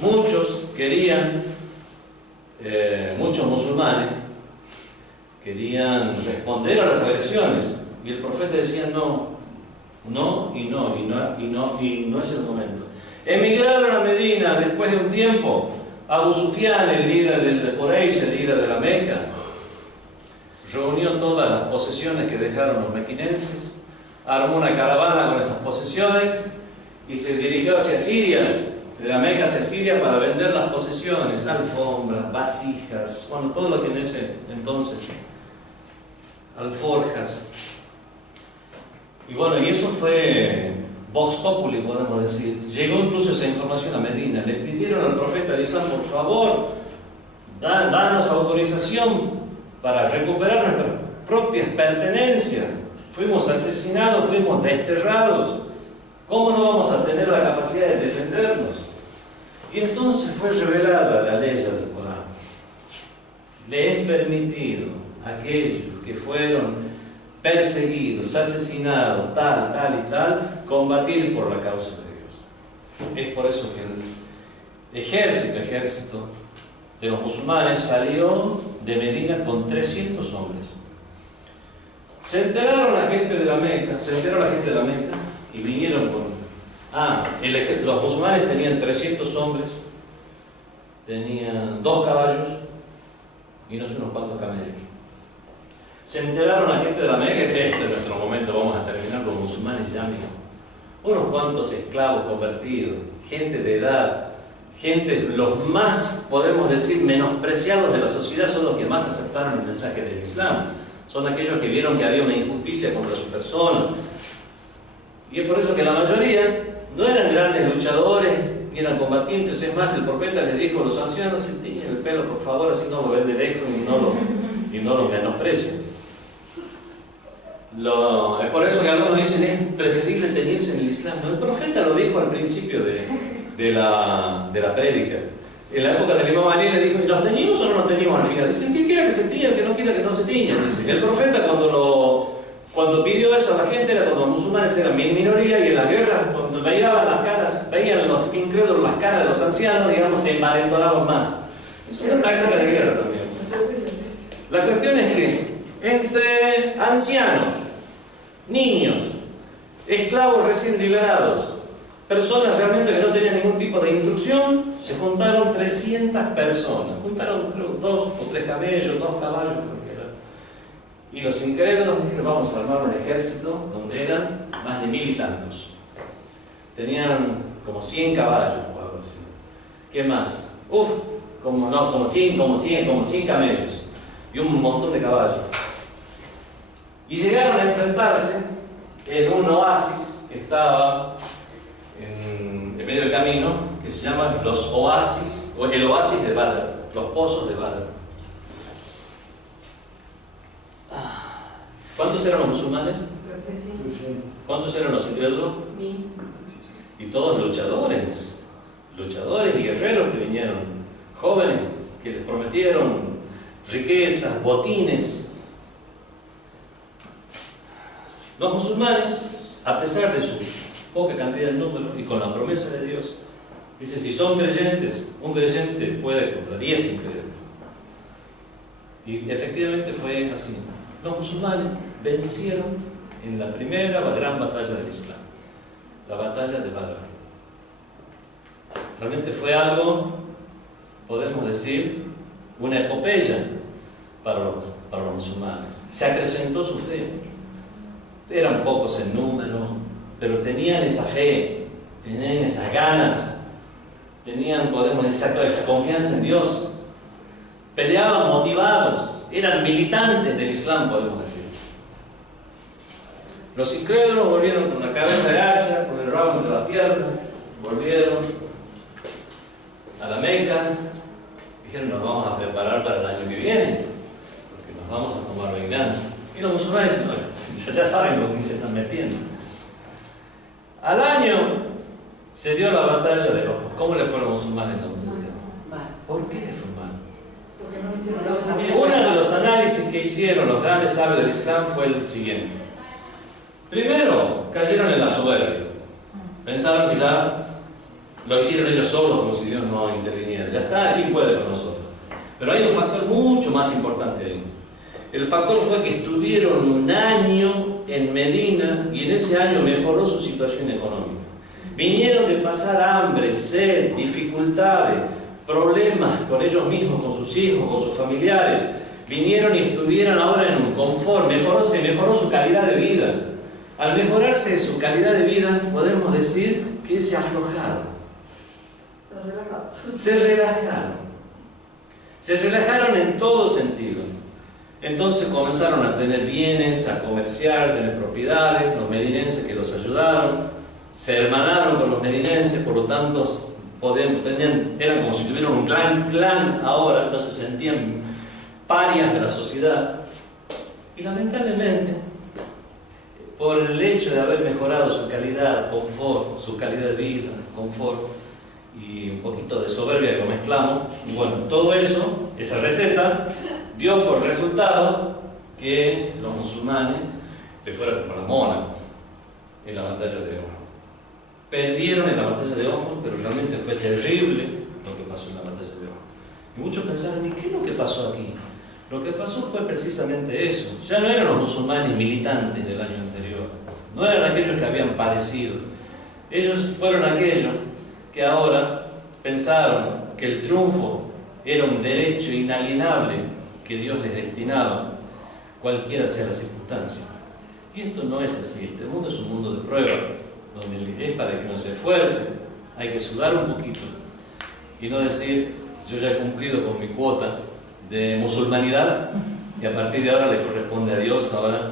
Muchos querían, muchos musulmanes, querían responder a las agresiones y el profeta decía no es el momento. Emigraron a Medina después de un tiempo. Abu Sufyan, el líder del Quraysh, el líder de la Meca, reunió todas las posesiones que dejaron los mequinenses, armó una caravana con esas posesiones y se dirigió hacia Siria, de la Meca hacia Siria, para vender las posesiones, alfombras, vasijas, bueno, todo lo que en ese entonces, alforjas. Y bueno, y eso fue Vox Populi, podemos decir. Llegó incluso esa información a Medina. Le pidieron al profeta del Islam, por favor, danos autorización para recuperar nuestras propias pertenencias. Fuimos asesinados, fuimos desterrados. ¿Cómo no vamos a tener la capacidad de defendernos? Y entonces fue revelada la ley del Corán. Le es permitido a aquellos que fueron perseguidos, asesinados, tal y tal, combatir por la causa de Dios. Es por eso que el ejército de los musulmanes salió de Medina con 300 hombres. Se enteraron la gente de la Meca, y vinieron con... los musulmanes tenían 300 hombres, tenían 2 caballos y no sé unos cuantos camellos. Se enteraron la gente de la Meca, es este nuestro momento, vamos a terminar con musulmanes ya mismo. Unos cuantos esclavos convertidos, gente de edad, gente, los más, podemos decir, menospreciados de la sociedad son los que más aceptaron el mensaje del Islam. Son aquellos que vieron que había una injusticia contra su persona. Y es por eso que la mayoría no eran grandes luchadores, ni eran combatientes. Es más, el profeta les dijo a los ancianos: se tiñen el pelo, por favor, así no lo ven de lejos y no lo menosprecien. Es por eso que algunos dicen es preferible teñirse en el Islam. No, el profeta lo dijo al principio de la prédica. En la época del Imam Ali le dijo: ¿y nos teñimos o no nos teñimos al final? Dicen: que quiera que se tiña, el que no quiera que no se tiña. Dice. El profeta cuando pidió eso a la gente era cuando los musulmanes eran minoría, y en las guerras, cuando veían los incrédulos las caras de los ancianos, digamos, se envalentonaban más. Es una táctica de guerra también. La cuestión es que entre ancianos, niños, esclavos recién liberados, personas realmente que no tenían ningún tipo de instrucción, se juntaron 300 personas. Juntaron, creo, 2 o 3 camellos, 2 caballos, creo que eran. Y los incrédulos dijeron: vamos a armar un ejército donde eran más de 1000 y tantos. Tenían como 100 caballos o algo así. ¿Qué más? Como 100 camellos. Y un montón de caballos. Y llegaron a enfrentarse en un oasis que estaba en medio del camino, que se llama los oasis, o el oasis de Badr, los pozos de Badr. ¿Cuántos eran los musulmanes? ¿Cuántos eran los incrédulos? Y todos luchadores y guerreros que vinieron, jóvenes que les prometieron riquezas, botines. Los musulmanes, a pesar de su poca cantidad de número y con la promesa de Dios, dice: si son creyentes, un creyente puede contra 10 incrédulos. Y efectivamente fue así. Los musulmanes vencieron en la primera gran batalla del Islam, la batalla de Badr. Realmente fue algo, podemos decir, una epopeya para los musulmanes. Se acrecentó su fe. Eran pocos en número, pero tenían esa fe, tenían esas ganas, tenían, podemos decir, esa confianza en Dios. Peleaban motivados, eran militantes del Islam, podemos decir. Los incrédulos volvieron con la cabeza gacha, con el rabo entre las piernas, volvieron a la Meca. Dijeron: nos vamos a preparar para el año que viene, porque nos vamos a tomar venganza. Y los musulmanes ya saben lo que se están metiendo. Al año se dio la batalla de Uhud. ¿Cómo le fueron los musulmanes en la batalla de Uhud? ¿Por qué le fue mal? Porque no hicieron Uno de los análisis que hicieron los grandes sabios del Islam fue el siguiente. Primero, cayeron en la soberbia. Pensaron que ya lo hicieron ellos solos, como si Dios no interviniera. Ya está, ¿quién puede con nosotros? Pero hay un factor mucho más importante ahí. El factor fue que estuvieron un año en Medina y en ese año mejoró su situación económica. Vinieron de pasar hambre, sed, dificultades, problemas con ellos mismos, con sus hijos, con sus familiares. Vinieron y estuvieron ahora en un confort, se mejoró su calidad de vida. Al mejorarse su calidad de vida, podemos decir que se aflojaron. Se relajaron en todo sentido. Entonces comenzaron a tener bienes, a comerciar, a tener propiedades. Los medinenses que los ayudaron se hermanaron con los medinenses, por lo tanto eran como si tuvieran un gran clan ahora, no se sentían parias de la sociedad. Y lamentablemente, por el hecho de haber mejorado su calidad, confort, su calidad de vida, confort y un poquito de soberbia que lo mezclamos, y bueno, todo eso, esa receta, dio por resultado que los musulmanes le fueron como la mona en la batalla de Uhud. Perdieron en la batalla de Uhud, pero realmente fue terrible lo que pasó en la batalla de Uhud. Y muchos pensaron: ¿y qué es lo que pasó aquí? Lo que pasó fue precisamente eso. Ya no eran los musulmanes militantes del año anterior, no eran aquellos que habían padecido. Ellos fueron aquellos que ahora pensaron que el triunfo era un derecho inalienable que Dios les destinaba, cualquiera sea la circunstancia. Y esto no es así. Este mundo es un mundo de prueba, donde es para que uno se esfuerce, hay que sudar un poquito y no decir, yo ya he cumplido con mi cuota de musulmanidad y a partir de ahora le corresponde a Dios ahora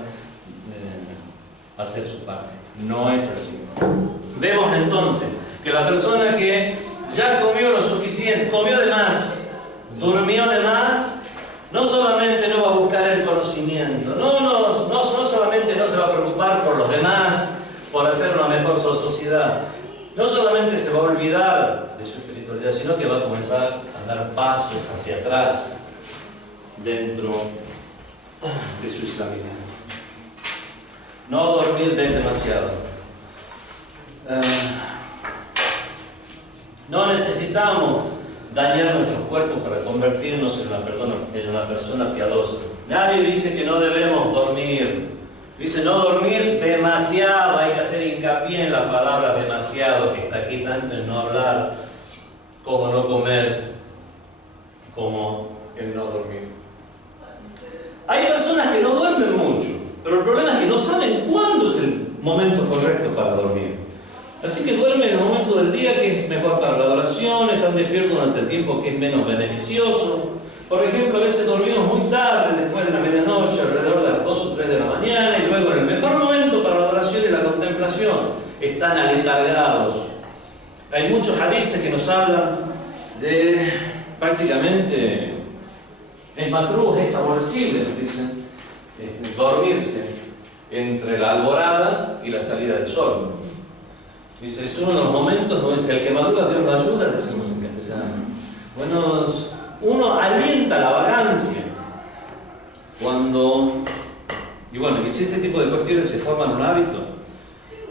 hacer su parte. No es así. Vemos entonces que la persona que ya comió lo suficiente, comió de más, durmió de más, no solamente no va a buscar el conocimiento, no solamente no se va a preocupar por los demás, por hacer una mejor sociedad, no solamente se va a olvidar de su espiritualidad, sino que va a comenzar a dar pasos hacia atrás dentro de su islamidad. No dormir demasiado. No necesitamos dañar nuestros cuerpos para convertirnos en una persona piadosa. Nadie dice que no debemos dormir. Dice no dormir demasiado. Hay que hacer hincapié en la palabra demasiado, que está aquí tanto en no hablar como no comer, como en no dormir. Hay personas que no duermen mucho, pero el problema es que no saben cuándo es el momento correcto para dormir. Así que duermen en el momento del día que es mejor para la adoración, están despiertos durante el tiempo que es menos beneficioso. Por ejemplo, a veces dormimos muy tarde, después de la medianoche, alrededor de las 2 o 3 de la mañana, y luego en el mejor momento para la adoración y la contemplación, están aletargados. Hay muchos hadices que nos hablan de prácticamente, es makruh, es aborrecible, nos dicen, dormirse entre la alborada y la salida del sol. Dice, es uno de los momentos, ¿no? El que madruga Dios lo ayuda, decimos en castellano. Bueno, uno alienta la vagancia cuando, y bueno, y si este tipo de cuestiones se forman un hábito,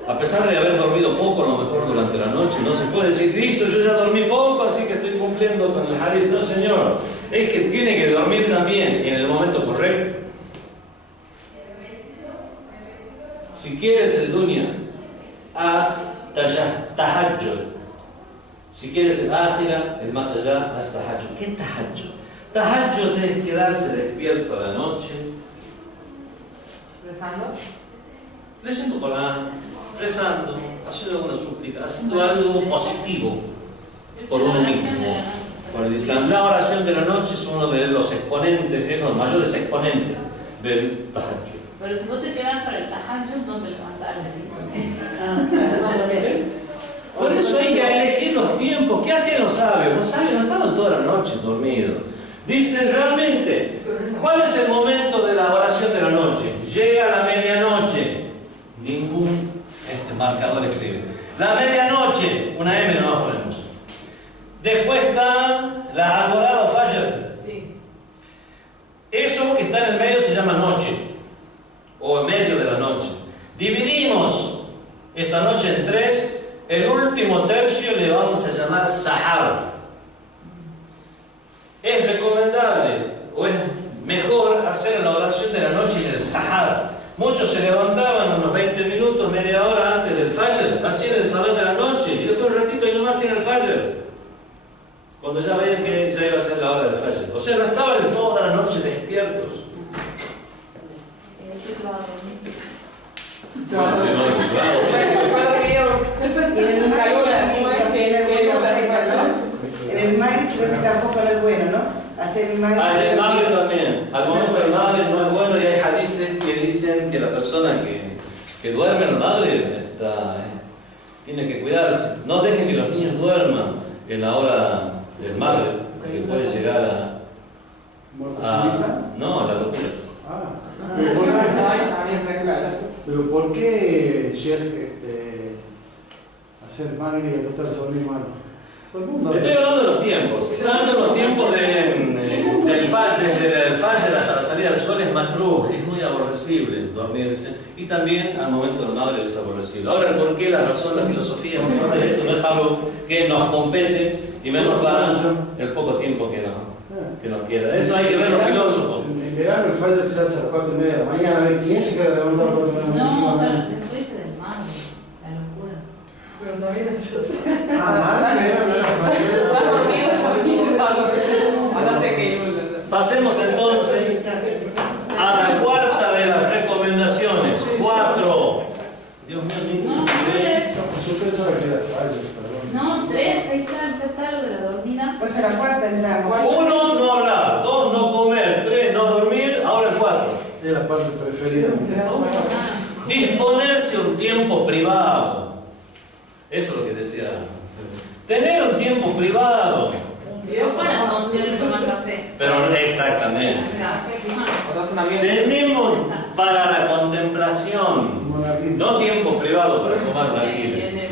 a pesar de haber dormido poco, a lo mejor durante la noche, no se puede decir, listo, yo ya dormí poco, así que estoy cumpliendo con el hadith. No, señor, es que tiene que dormir también en el momento correcto. Si quieres el dunya, haz tahajjud. Si quieres el ákhira, el más allá, haz tahajjud. ¿Qué es tahajjud? Tahajjud es quedarse despierto a la noche, ¿Rezando? leyendo Corán, rezando, haciendo alguna súplica, haciendo algo positivo por uno mismo, por el Islam. La oración de la noche es uno de los exponentes, es uno de los mayores exponentes del tahajjud. Pero si vos te quedas para el tahajjud, no te levantas a las 5. Por eso hay que elegir los tiempos. ¿Qué hacían los sabios? Los sabios no estaban toda la noche dormidos. Dicen realmente, ¿cuál es el momento de la oración de la noche? Llega la medianoche. Ningún marcador escribe. La medianoche, una M no ponemos. Después está la alborada o fajr. Sí. Eso que está en el medio se llama noche, o en medio de la noche. Dividimos esta noche en 3. El último tercio le vamos a llamar sahar. Es recomendable o es mejor hacer la oración de la noche en el sahar. Muchos se levantaban unos 20 minutos, media hora antes del fajr, hacían el salat de la noche y después un ratito y nomás hacían el fajr, cuando ya veían que ya iba a ser la hora del fajr. O sea, no estaban toda la noche despiertos. Claro, sí, no, sí, claro. En el Maghrib creo que tampoco no es bueno, ¿no? Hacer el Maghrib. En el Maghrib también. Al momento del Maghrib no es bueno y hay hadices que dicen que la persona que duerme al Maghrib tiene que cuidarse. No dejen que los niños duerman en la hora del Maghrib, porque puede llegar no, a la locura. Pero ¿por qué, Chef, hacer Maghrib y acostarse a dormir malo? Estoy hablando de los tiempos. Tanto los tiempos desde el fajr hasta la salida del sol es makruh, es muy aborrecible dormirse. Y también al momento del Maghrib es aborrecible. Ahora, el porqué, la razón, la filosofía, esto no es algo que nos compete, y menos para el poco tiempo que nos queda. Eso hay que ver los filósofos. En verano el fajr se hace a las 4:30 de la mañana. ¿Quién se queda levantado a las 4:30 de la mañana? No, pero después del Maghrib, la locura. Pero también eso. Pasemos entonces a la cuarta en la cuarta entramos. 1, no hablar. 2, no comer. 3, no dormir. Ahora el 4. Es la parte preferida. Disponerse un tiempo privado. Eso es lo que decía. Tener un tiempo privado. Yo para tomar café. Pero exactamente. Tenemos para la contemplación. No tiempo privado para tomar una guía.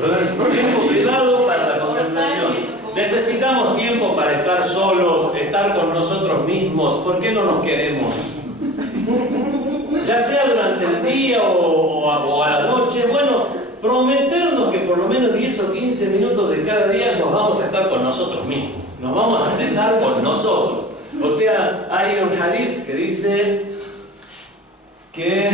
Tiempo privado para la contemplación. Necesitamos tiempo para estar solos, estar con nosotros mismos. ¿Por qué no nos queremos? Ya sea durante el día o a la noche. Bueno, prometernos que por lo menos 10 o 15 minutos de cada día nos vamos a estar con nosotros mismos. Nos vamos a sentar con nosotros. O sea, hay un hadith que dice que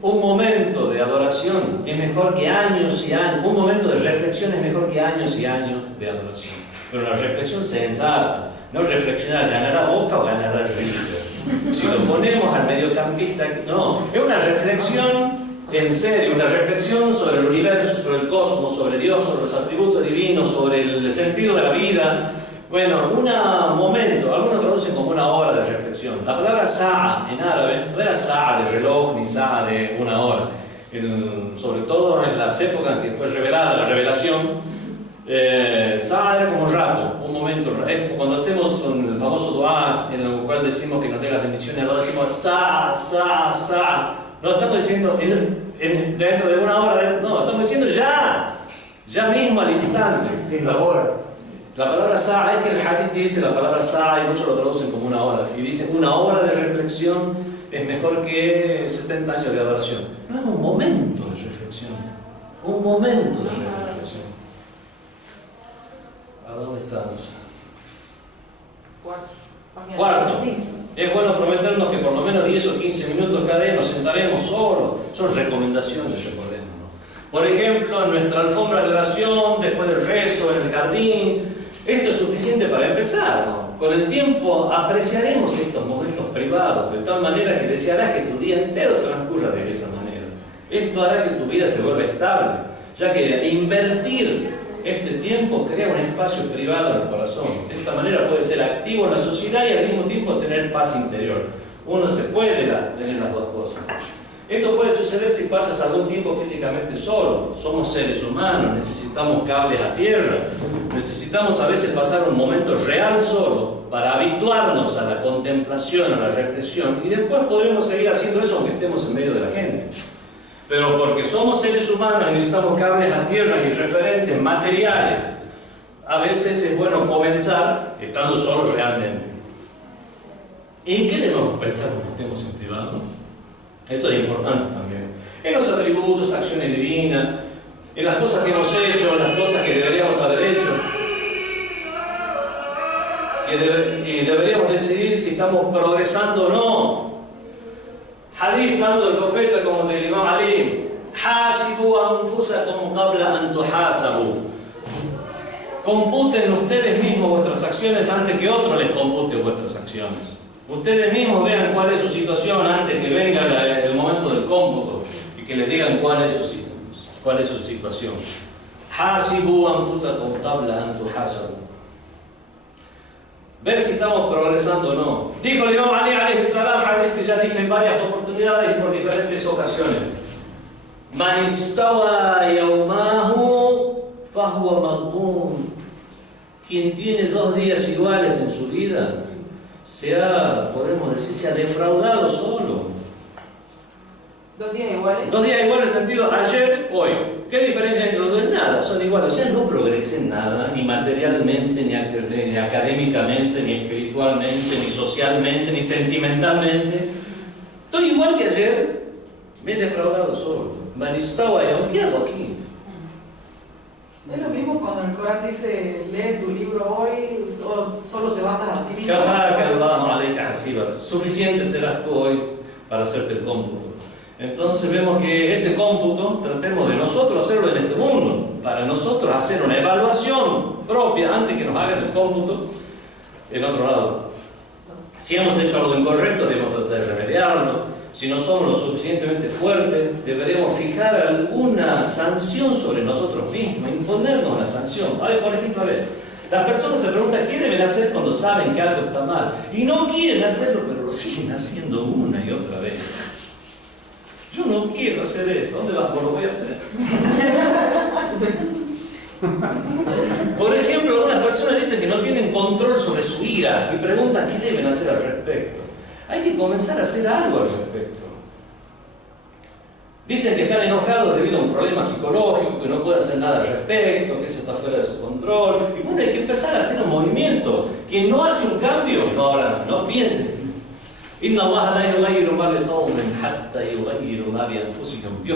un momento de adoración es mejor que años y años. Un momento de reflexión es mejor que años y años de adoración. Pero la reflexión sensata. No reflexionar, ganará Boca o ganará River. Si lo ponemos al mediocampista, no. Es una reflexión en serio, una reflexión sobre el universo, sobre el cosmos, sobre Dios, sobre los atributos divinos, sobre el sentido de la vida. Bueno, un momento, algunos traducen como una hora de reflexión. La palabra sa'a en árabe no era sa'a de reloj ni sa'a de una hora. Sobre todo en las épocas en que fue revelada la revelación, sa'a era como un rato, un momento. Cuando hacemos el famoso dua en el cual decimos que nos dé las bendiciones, ahora decimos sa'a, sa'a, sa'a. No estamos diciendo dentro de una hora, no, estamos diciendo ya mismo al instante. Es la hora. La palabra sa'a, es que el hadith dice la palabra sa'a y muchos lo traducen como una hora. Y dice una hora de reflexión es mejor que 70 años de adoración. No es un momento de reflexión. Un momento de reflexión. ¿A dónde estamos? Cuarto. Es bueno prometernos que por lo menos 10 o 15 minutos cada día nos sentaremos solos. Son recomendaciones, recordemos, ¿no? Por ejemplo, en nuestra alfombra de oración, después del rezo, en el jardín. Esto es suficiente para empezar, ¿no? Con el tiempo apreciaremos estos momentos privados, de tal manera que desearás que tu día entero transcurra de esa manera. Esto hará que tu vida se vuelva estable, ya que invertir este tiempo crea un espacio privado en el corazón. De esta manera puede ser activo en la sociedad y al mismo tiempo tener paz interior. Uno se puede tener las dos cosas. Esto puede suceder si pasas algún tiempo físicamente solo. Somos seres humanos, necesitamos cables a tierra. Necesitamos a veces pasar un momento real solo para habituarnos a la contemplación, a la reflexión, y después podremos seguir haciendo eso aunque estemos en medio de la gente. Pero porque somos seres humanos y necesitamos cables a tierra y referentes materiales, a veces es bueno comenzar estando solos realmente. ¿En qué debemos pensar cuando estemos en privado? Esto es importante también. En los atributos, acciones divinas, en las cosas que hemos hecho, en las cosas que deberíamos haber hecho. Y deberíamos decidir si estamos progresando o no. Hadith tanto del profeta como del Imam Ali. Hasibu anfusakum qabla an tuhasabu. Computen ustedes mismos vuestras acciones antes que otro les compute vuestras acciones. Ustedes mismos vean cuál es su situación antes que venga el momento del cómputo y que les digan cuál es su situación. Hasibu anfusakum qabla an tuhasabu. Ver si estamos progresando o no. Dijo el Imam Ali alayhi salam, hadith que ya dije en varias oportunidades y por diferentes ocasiones. Man istawa yawmahu fahuwa maghbun. Quien tiene 2 días iguales en su vida podemos decir, se ha defraudado solo. 2 días iguales. 2 días iguales en el sentido ayer, hoy. ¿Qué diferencia hay entre los dos? Nada, son iguales. O sea, no progresé en nada, ni materialmente, ni académicamente, ni espiritualmente, ni socialmente, ni sentimentalmente. Estoy igual que ayer, me he defraudado solo. Manistaba, ¿qué hago aquí? Es lo mismo cuando el Corán dice, lee tu libro hoy, solo te bastas a ti mismo. Suficiente serás tú hoy para hacerte el cómputo. Entonces vemos que ese cómputo tratemos de nosotros hacerlo en este mundo, para nosotros hacer una evaluación propia antes que nos hagan el cómputo en otro lado. Si hemos hecho algo incorrecto, debemos tratar de remediarlo. Si no somos lo suficientemente fuertes, deberemos fijar alguna sanción sobre nosotros mismos, imponernos una sanción. Por ejemplo, Las personas se preguntan qué deben hacer cuando saben que algo está mal. Y no quieren hacerlo, pero lo siguen haciendo una y otra vez. Yo no quiero hacer esto. ¿Dónde vas? Pues lo voy a hacer. Por ejemplo, algunas personas dicen que no tienen control sobre su ira y preguntan qué deben hacer al respecto. Hay que comenzar a hacer algo al respecto. Dicen que están enojados debido a un problema psicológico, que no pueden hacer nada al respecto, que eso está fuera de su control. Y bueno, hay que empezar a hacer un movimiento. Quien no hace un cambio, no piensen. Dios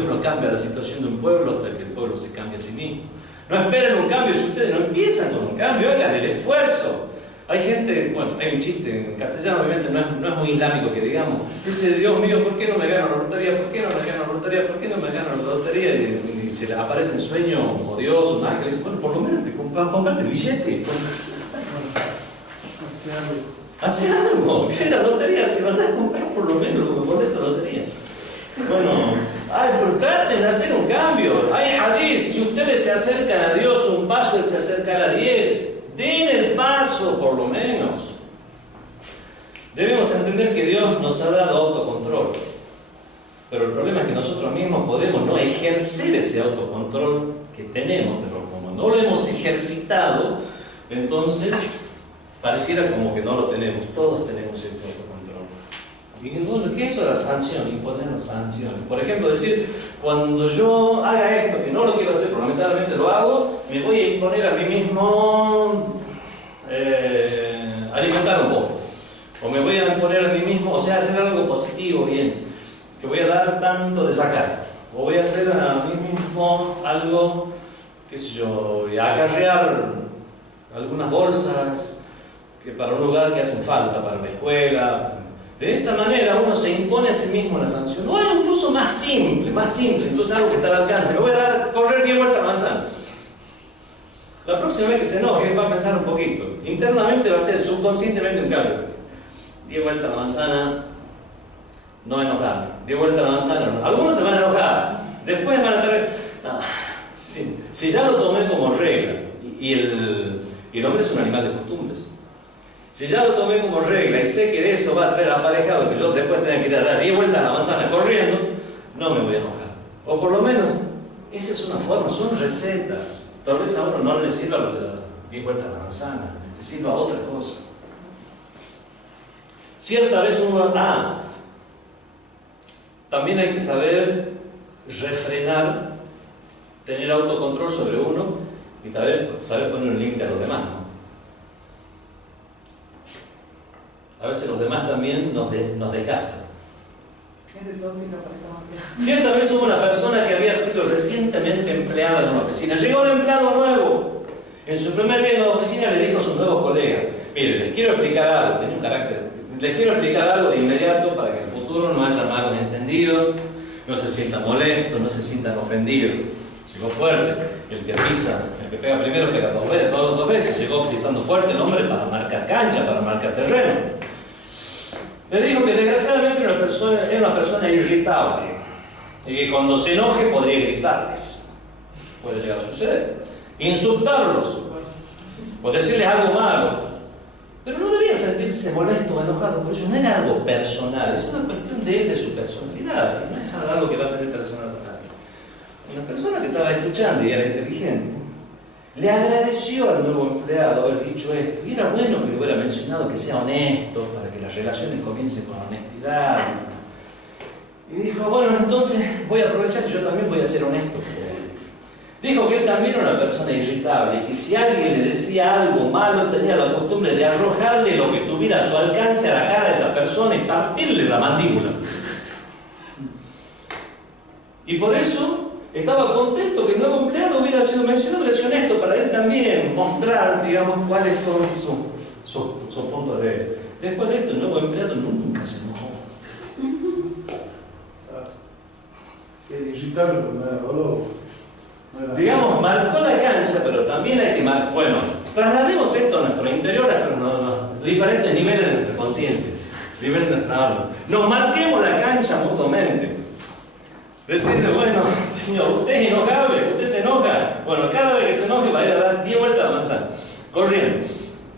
no cambia la situación de un pueblo hasta que el pueblo se cambie a sí mismo. No esperen un cambio si ustedes no empiezan con un cambio, hagan el esfuerzo. Hay gente, bueno, hay un chiste en castellano, obviamente no es muy islámico que digamos, dice, Dios mío, ¿por qué no me gano la lotería? ¿Por qué no me gano la lotería? ¿Por qué no me gano la lotería? Y se le aparece en sueño, o Dios, o un ángel, y dice, bueno, por lo menos te comprate el billete. Hace algo, viene la lotería, si vas a comprar por lo menos lo que me pones la lotería. Bueno, pero traten de hacer un cambio. Hay hadith, si ustedes se acercan a Dios un paso, Él se acercará a 10. Den el paso, por lo menos. Debemos entender que Dios nos ha dado autocontrol. Pero el problema es que nosotros mismos podemos no ejercer ese autocontrol que tenemos, pero como no lo hemos ejercitado, entonces pareciera como que no lo tenemos. Todos tenemos ese autocontrol. ¿Y entonces qué es eso de la sanción? Imponernos sanciones. Por ejemplo, decir, cuando yo haga esto, que no lo quiero hacer, pero lamentablemente lo hago, me voy a imponer a mí mismo alimentar un poco. O me voy a imponer a mí mismo, o sea, hacer algo positivo, bien. Que voy a dar tanto de sacar. O voy a hacer a mí mismo algo, qué sé yo, acarrear algunas bolsas que para un lugar que hacen falta, para la escuela. De esa manera uno se impone a sí mismo la sanción. O incluso más simple, incluso algo que está al alcance. Le voy a dar correr 10 vueltas a la manzana. La próxima vez que se enoje va a pensar un poquito. Internamente va a ser subconscientemente un cambio. 10 vueltas a la manzana, no enojarme. 10 vueltas a la manzana, no. Algunos se van a enojar. Después van a traer... No. Si ya lo tomé como regla, y el hombre es un animal de costumbres. Si ya lo tomé como regla y sé que de eso va a traer aparejado que yo después tenga que ir a dar 10 vueltas a la manzana corriendo, no me voy a enojar. O por lo menos, esa es una forma, son recetas. Tal vez a uno no le sirva lo de las 10 vueltas a la manzana, le sirva otra cosa. Cierta vez uno... también hay que saber refrenar, tener autocontrol sobre uno y saber poner un límite a los demás, ¿no? A veces los demás también nos desgastan. Gente tóxica para esta máquina. Cierta vez hubo una persona que había sido recientemente empleada en una oficina. Llegó un empleado nuevo. En su primer día en la oficina le dijo a sus nuevos colegas: mire, les quiero explicar algo, tenía un carácter. Les quiero explicar algo de inmediato para que en el futuro no haya malos entendidos, no se sientan molestos, no se sientan ofendidos. Llegó fuerte. El que pisa, el que pega primero pega todas dos veces. Llegó pisando fuerte el hombre para marcar cancha, para marcar terreno. Le dijo que desgraciadamente era una persona irritable y que cuando se enoje podría gritarles. Puede llegar a suceder. Insultarlos o decirles algo malo. Pero no debían sentirse molestos o enojados por ello. No era algo personal, es una cuestión de él, de su personalidad. No es algo que va a tener personal para nadie. Una persona que estaba escuchando y era inteligente le agradeció al nuevo empleado haber dicho esto. Y era bueno que le hubiera mencionado que sea honesto, para que las relaciones comiencen con honestidad. Y dijo, bueno, entonces voy a aprovechar que yo también voy a ser honesto con ustedes. Dijo que él también era una persona irritable y que si alguien le decía algo malo, tenía la costumbre de arrojarle lo que tuviera a su alcance a la cara de esa persona y partirle la mandíbula. Y por eso estaba contento que el nuevo empleado hubiera sido mencionado, hubiera sido honesto para él también mostrar, digamos, cuáles son sus puntos de él. Después de esto, el nuevo empleado nunca se enojó. Era irritable, pero no era dolor. Digamos, marcó la cancha, pero también hay que marcar. Bueno, traslademos esto a nuestro interior, a nuestros diferentes niveles de nuestra conciencia, niveles de nuestra alma. Nos marquemos la cancha mutuamente. Decirle, bueno, señor, usted es enojable, usted se enoja. Bueno, cada vez que se enoje va a ir a dar 10 vueltas a la manzana. corriendo.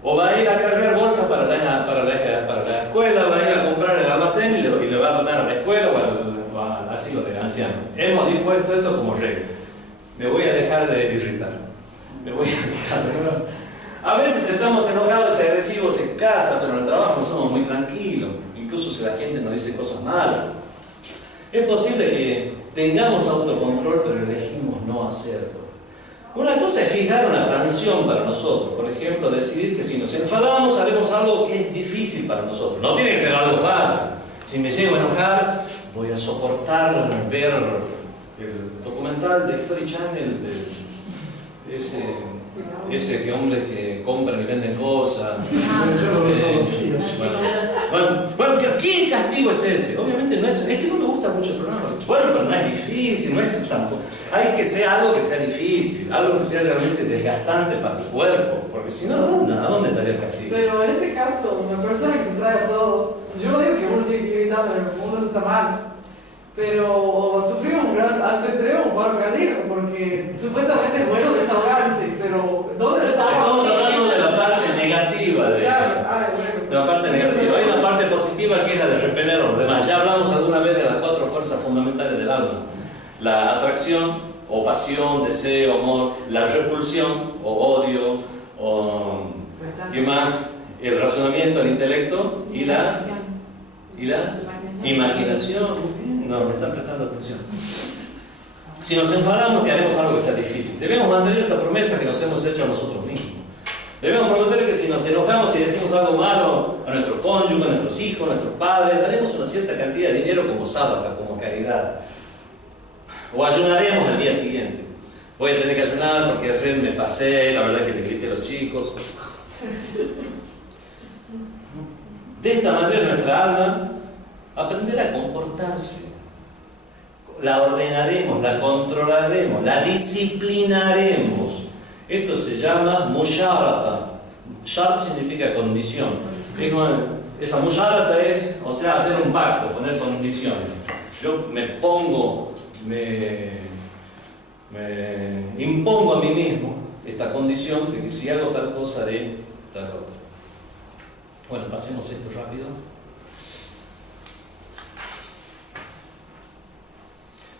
O va a ir a cargar bolsa para la escuela, va a ir a comprar el almacén y le va a donar a la escuela o al asilo de ancianos. Hemos dispuesto esto como regla. Me voy a dejar de irritar. Me voy a dejar de... A veces estamos enojados y agresivos en casa, pero en el trabajo somos muy tranquilos. Incluso si la gente nos dice cosas malas. Es posible que tengamos autocontrol, pero elegimos no hacerlo. Una cosa es fijar una sanción para nosotros. Por ejemplo, decidir que si nos enfadamos haremos algo que es difícil para nosotros. No tiene que ser algo fácil. Si me llego a enojar, voy a soportar ver el documental de History Channel de ese que hombres que compran y venden cosas. Bueno, ¿qué castigo es ese? Obviamente no es que no me gusta mucho el programa. Bueno, pero no es difícil, no es tampoco. Hay que ser algo que sea difícil, algo que sea realmente desgastante para tu cuerpo, porque si no, ¿a dónde estaría el castigo? Pero en ese caso, una persona que se trae todo, yo no digo que uno tiene que ir gritando en el mundo, eso está mal. Pero sufrió un gran alto estrés o un paro cardíaco, porque supuestamente es bueno desahogarse, pero ¿dónde desahogarse? Estamos hablando de la parte negativa de la parte negativa. Hay una parte positiva que es la de repeler a los demás. Ya hablamos alguna vez de las 4 fuerzas fundamentales del alma: la atracción o pasión, deseo, amor, la repulsión o odio, o ¿qué más? El razonamiento, el intelecto y la imaginación. No, me están prestando atención. Si nos enfadamos, que haremos algo que sea difícil. Debemos mantener esta promesa que nos hemos hecho a nosotros mismos. Debemos prometer que si nos enojamos y decimos algo malo a nuestro cónyuge, a nuestros hijos, a nuestros padres, daremos una cierta cantidad de dinero como sábata, como caridad. O ayunaremos al día siguiente. Voy a tener que ayunar porque ayer me pasé, la verdad que le grité a los chicos. De esta manera nuestra alma aprenderá a comportarse. La ordenaremos, la controlaremos, la disciplinaremos. Esto se llama musharata. Shart significa condición. Esa musharata es, o sea, hacer un pacto, poner condiciones. Yo me impongo a mí mismo esta condición de que si hago tal cosa haré tal otra. Bueno, pasemos esto rápido.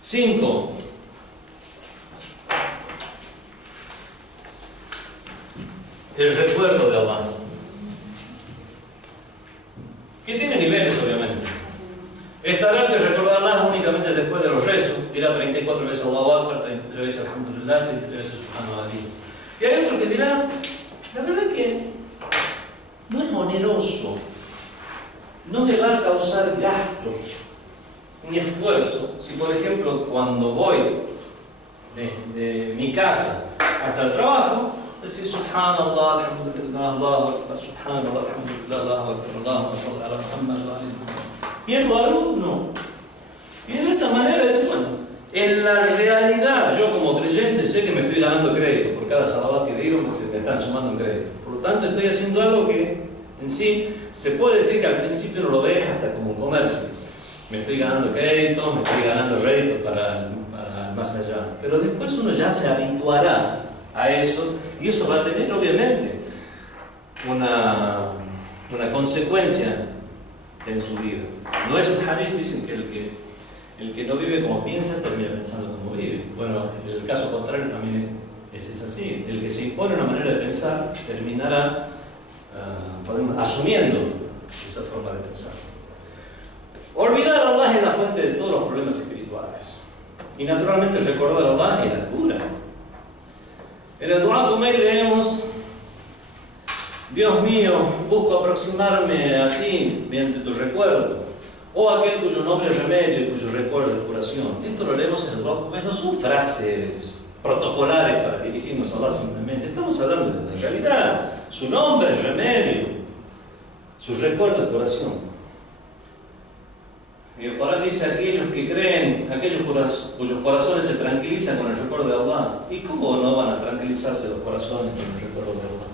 5. El recuerdo de Allah. Que tiene niveles, obviamente. Estará que recordar Allah únicamente después de los rezos. Dirá 34 veces Allahu Akbar, 33 veces Alhamdulillah, 33 veces Subhanallah. Y hay otro que dirá, la verdad que no es oneroso, no me va a causar gastos ni esfuerzo. Si por ejemplo cuando voy desde mi casa hasta el trabajo, decir Subhanallah, Alhamdulillah, Allahu Akbar, Subhanallah, Alhamdulillah, Allahu Akbar, Allahumma salli ala Muhammad. ¿Pierdo algo? No. Y de esa manera es, bueno, en la realidad yo como creyente sé que me estoy ganando crédito. Por cada salavat que digo me están sumando un crédito. Por lo tanto estoy haciendo algo que en sí se puede decir que al principio no lo ves hasta como un comercio. Me estoy ganando crédito, me estoy ganando rédito para más allá. Pero después uno ya se habituará a eso y eso va a tener obviamente una consecuencia en su vida. No es un hadith, dicen que el que no vive como piensa termina pensando como vive. Bueno, el caso contrario también es así. El que se impone una manera de pensar terminará asumiendo esa forma de pensar. Olvidar a Allah es la fuente de todos los problemas espirituales. Y naturalmente recordar a Allah es la cura. En el Dua Kumail leemos: Dios mío, busco aproximarme a ti mediante tu recuerdo, o aquel cuyo nombre es remedio y cuyo recuerdo es curación. Esto lo leemos en el Dua Kumail. No son frases protocolares para dirigirnos a Allah simplemente. Estamos hablando de la realidad. Su nombre es remedio, su recuerdo es curación. Y el Corán dice: aquellos que creen, aquellos cuyos corazones se tranquilizan con el recuerdo de Allah. ¿Y cómo no van a tranquilizarse los corazones con el recuerdo de Allah?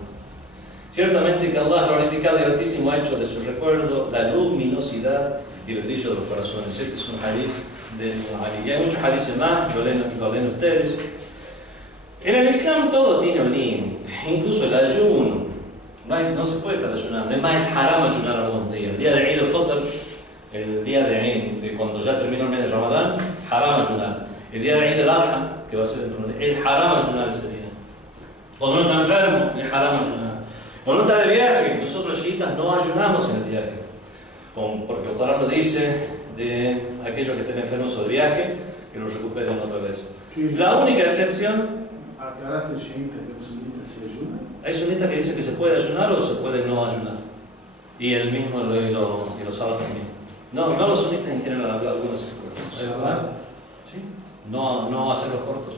Ciertamente que Allah, glorificado y altísimo, ha hecho de su recuerdo la luminosidad y el brillo de los corazones. Este es un hadith de Ali. Y hay muchos hadiths más, lo leen ustedes. En el Islam todo tiene un límite. incluso el ayuno. No se puede estar ayunando. Es más, es haram ayunar algunos días. El día de Eid al-Fitr, el día de cuando ya terminó el mes de Ramadán, haram ayunar. El día de Eid al-Adha, que va a ser dentro de un día, es haram ayunar ese día. Cuando uno está enfermo, es haram ayunar. Cuando uno está de viaje, nosotros chiitas no ayunamos en el viaje. Porque el Corán lo dice de aquellos que estén enfermos o de viaje, que los recuperen otra vez. La única excepción... ¿Aclaraste el chiita que el sunita se ayuna? Hay sunistas que dicen que se puede ayunar o se puede no ayunar. Y el mismo y los sábados también. No los sunistas en general, algunos sí. ¿Sí? No hacer los cortos.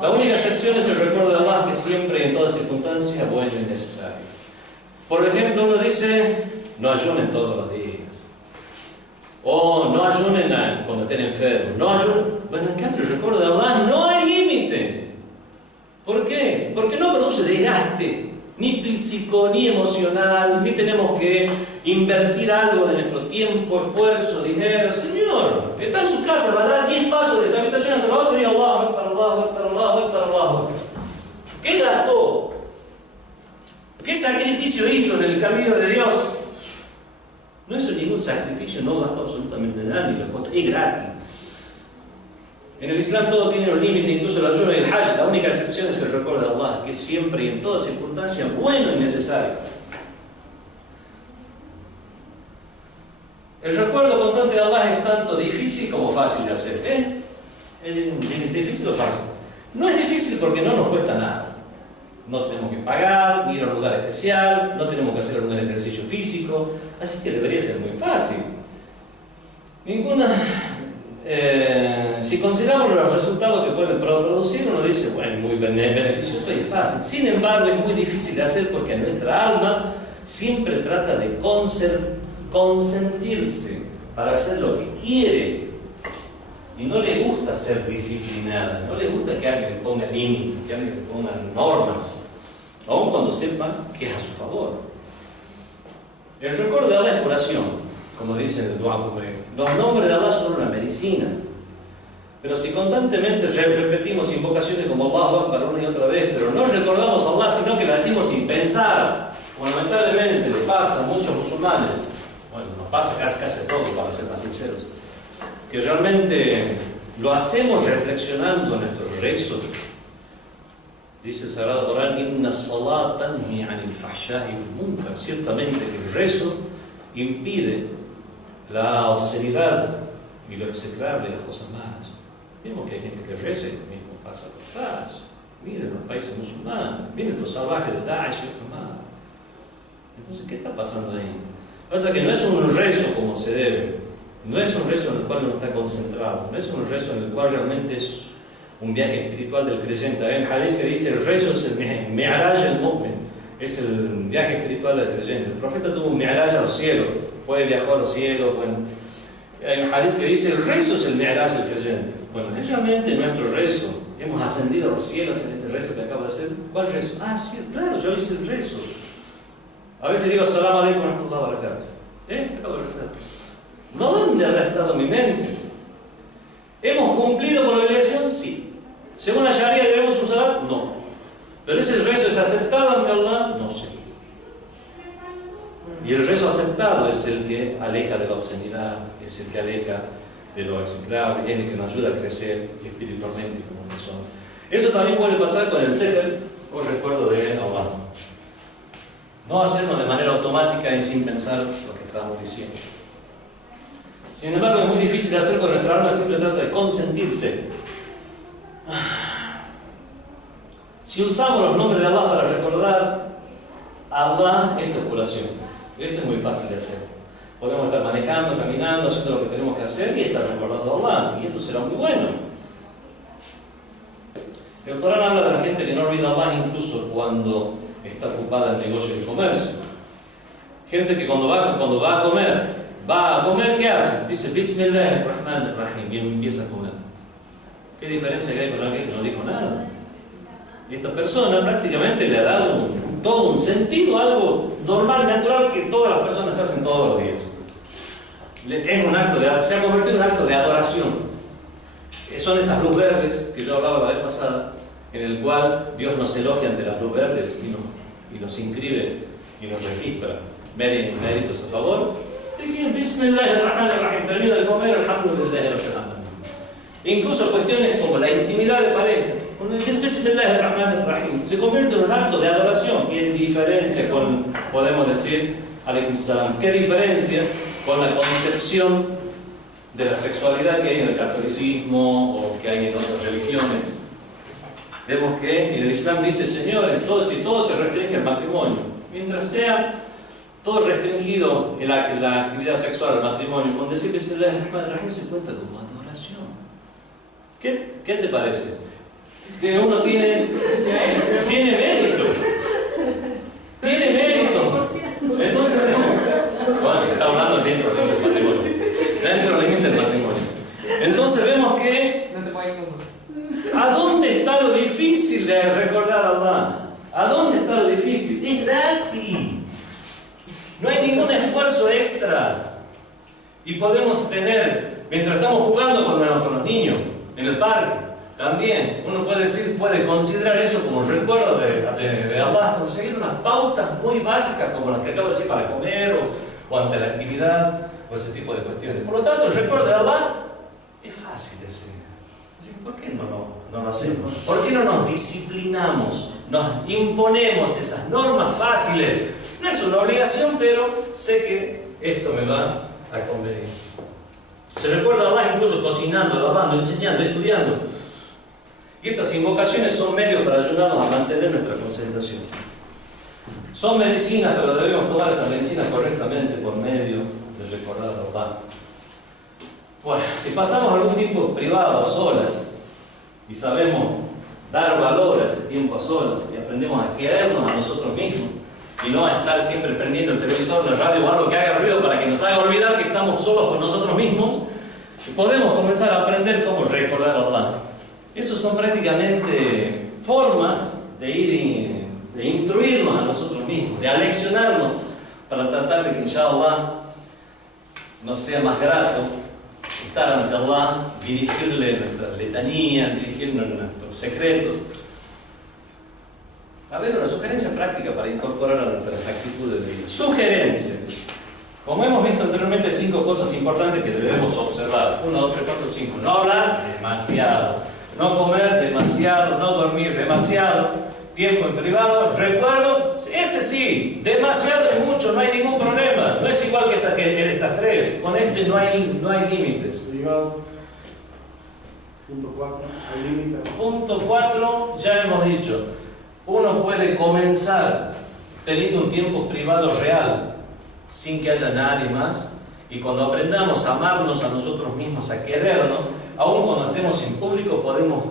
La única excepción es el recuerdo de Allah, que siempre y en todas circunstancias es bueno y necesario. Por ejemplo, uno dice, no ayunen todos los días. O no ayunen cuando estén enfermos. No ayunen. Bueno, en cambio, el recuerdo de Allah no hay límite. ¿Por qué? Porque no produce desgaste, ni físico, ni emocional, ni tenemos que invertir algo de nuestro tiempo, esfuerzo, dinero. Señor, está en su casa, va a dar 10 pasos de esta habitación hasta abajo y diga Allahu Akbar, Allahu Akbar, Allahu Akbar, Allahu Akbar. ¿Qué gastó? ¿Qué sacrificio hizo en el camino de Dios? No hizo ningún sacrificio, no gastó absolutamente nada, ni lo costó, es gratis. En el Islam todo tiene un límite, incluso el ayuno y el hajj. La única excepción es el recuerdo de Allah, que siempre y en todas circunstancias es bueno y necesario. El recuerdo constante de Allah es tanto difícil como fácil de hacer. ¿Es difícil o fácil? No es difícil porque no nos cuesta nada. No tenemos que pagar, ni ir a un lugar especial, no tenemos que hacer algún ejercicio físico, así que debería ser muy fácil. Si consideramos los resultados que pueden producir, uno dice, bueno, muy beneficioso y fácil. Sin embargo, es muy difícil de hacer porque nuestra alma siempre trata de consentirse para hacer lo que quiere. Y no le gusta ser disciplinada, no le gusta que alguien le ponga límites, que alguien le ponga normas, aun cuando sepa que es a su favor. El recuerdo de Allah es curación, como dice el Dua Kumail. Los nombres de Allah son una medicina. Pero si constantemente repetimos invocaciones como Allahu Akbar una y otra vez, pero no recordamos a Allah, sino que la decimos sin pensar, como lamentablemente le pasa a muchos musulmanes, bueno, nos pasa casi a todos, para ser más sinceros, que realmente lo hacemos reflexionando en nuestros rezos. Dice el Sagrado Corán, Inna as-salat tanhi anil fahsha'i wal munkar. Ciertamente que el rezo impide la obscenidad y lo execrable de las cosas malas. Vemos que hay gente que reza y lo mismo pasa por atrás. Miren los países musulmanes, miren los salvajes de Daesh y otros más. Entonces, ¿qué está pasando ahí? Pasa que no es un rezo como se debe, no es un rezo en el cual uno está concentrado, no es un rezo en el cual realmente es un viaje espiritual del creyente. Hay un hadith que dice, el rezo es el mi'raj al-mu'min, es el viaje espiritual del creyente. El profeta tuvo un mi'raj a los cielos, fue viajó a los cielos. Bueno, hay un hadith que dice, el rezo es el mi'raj del creyente. Bueno, realmente nuestro rezo, hemos ascendido a los cielos en este rezo que acabo de hacer. ¿Cuál rezo? Ah, sí, claro, yo hice el rezo. A veces digo, Assalamu alaikum wa rahmatullahi wa barakatuh. Acabo de rezar. ¿No dónde habrá estado mi mente? ¿Hemos cumplido con la obligación? Sí. ¿Según la Sharia debemos un salat? No. ¿Pero ese rezo es aceptado ante Allah? No sé. Y el rezo aceptado es el que aleja de la obscenidad, es el que aleja de lo execrable, es el que nos ayuda a crecer espiritualmente como persona. Eso también puede pasar con el zikr o recuerdo de Allah. No hacerlo de manera automática y sin pensar lo que estamos diciendo. Sin embargo, es muy difícil de hacer con nuestra alma, siempre trata de consentirse. Si usamos los nombres de Allah para recordar a Allah, esto es curación. Esto es muy fácil de hacer. Podemos estar manejando, caminando, haciendo lo que tenemos que hacer y estar recordando a Allah. Y esto será muy bueno. El Corán habla de la gente que no olvida a Allah incluso cuando está ocupada en negocios y comercio. Gente que cuando va a comer, ¿qué hace? Dice, Bismillahirrahmanirrahim, y empieza a comer. ¿Qué diferencia hay con alguien que no dijo nada? Y esta persona prácticamente le ha dado todo un sentido, algo normal, natural, que todas las personas hacen todos los días. Se ha convertido en un acto de adoración. Son esas luz verdes que yo hablaba la vez pasada, en el cual Dios nos elogia ante las luz verdes y nos inscribe y nos registra méritos a favor. Dije, Bismillahirrahmanirrahim, termino de comer, alhamdulillahi rabbil alamin. Incluso cuestiones como la intimidad de pareja, cuando dices Bismillahirrahmanirrahim, se convierte en un acto de adoración. ¿Qué diferencia con, podemos decir, alaykum salam, qué diferencia con la concepción de la sexualidad que hay en el catolicismo o que hay en otras religiones? Vemos que en el Islam dice, señores, todo se restringe al matrimonio. Mientras sea todo restringido en la actividad sexual al matrimonio, con decir Bismillahirrahmanirrahim se cuenta como adoración. ¿Qué te parece? Que uno tiene mérito. Tiene mérito. Entonces, bueno, está hablando dentro del matrimonio. Dentro del límite del matrimonio. Entonces vemos que ¿a dónde está lo difícil de recordar a Allah? ¿A dónde está lo difícil? Es gratis. No hay ningún esfuerzo extra. Y podemos tener, mientras estamos jugando con los niños en el parque, también uno puede considerar eso como recuerdo de Allah, conseguir unas pautas muy básicas como las que acabo de decir para comer o ante la actividad o ese tipo de cuestiones. Por lo tanto, el recuerdo de Allah es fácil de hacer. ¿Por qué no lo hacemos? ¿Por qué no nos disciplinamos? Nos imponemos esas normas fáciles. No es una obligación, pero sé que esto me va a convenir. Se recuerda a Allah incluso cocinando, lavando, enseñando, estudiando. Y estas invocaciones son medios para ayudarnos a mantener nuestra concentración. Son medicinas, pero debemos tomar estas medicinas correctamente por medio de recordar a Allah. Bueno, si pasamos algún tiempo privado, a solas, y sabemos dar valor a ese tiempo a solas, y aprendemos a querernos a nosotros mismos, y no a estar siempre prendiendo el televisor, la radio o algo que haga ruido para que nos haga olvidar que estamos solos con nosotros mismos, podemos comenzar a aprender cómo recordar a Allah. Esas son prácticamente formas de instruirnos a nosotros mismos, de aleccionarnos para tratar de que inshallah nos sea más grato estar ante Allah, dirigirle nuestra letanía, dirigirnos nuestros secretos. A ver, una sugerencia práctica para incorporar a nuestras actitudes de vida. Sugerencias. Como hemos visto anteriormente, 5 cosas importantes que debemos observar. 1, 2, 3, 4, 5. No hablar demasiado. No comer demasiado. No dormir demasiado. Tiempo en privado. Recuerdo, ese sí. Demasiado es mucho, no hay ningún problema. No es igual que estas 3. Con este no hay límites. Privado. Punto 4. Hay límites. Punto 4, ya hemos dicho. Uno puede comenzar teniendo un tiempo privado real, sin que haya nadie más, y cuando aprendamos a amarnos a nosotros mismos, a querernos, aun cuando estemos en público, podemos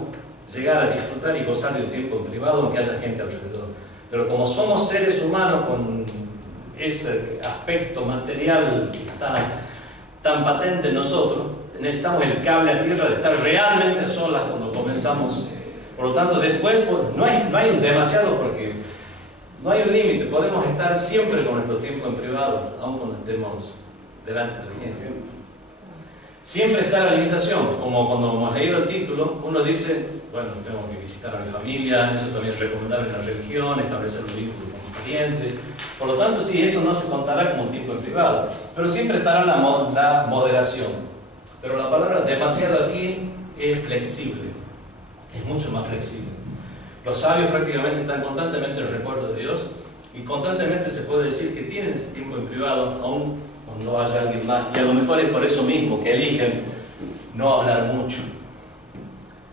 llegar a disfrutar y gozar de un tiempo en privado, aunque haya gente alrededor. Pero como somos seres humanos con ese aspecto material que está tan patente en nosotros, necesitamos el cable a tierra de estar realmente a solas cuando comenzamos. Por lo tanto, después pues, no hay un demasiado porque no hay un límite. Podemos estar siempre con nuestro tiempo en privado, aun cuando estemos delante de la gente. Siempre está la limitación, como cuando hemos leído el título, uno dice, bueno, tengo que visitar a mi familia, eso también es recomendable en la religión, establecer un vínculo con los parientes. Por lo tanto, sí, eso no se contará como tiempo en privado, pero siempre estará la moderación. Pero la palabra demasiado aquí es flexible. Es mucho más flexible. Los sabios prácticamente están constantemente en el recuerdo de Dios y constantemente se puede decir que tienen ese tiempo en privado, aun cuando haya alguien más. Y a lo mejor es por eso mismo que eligen no hablar mucho.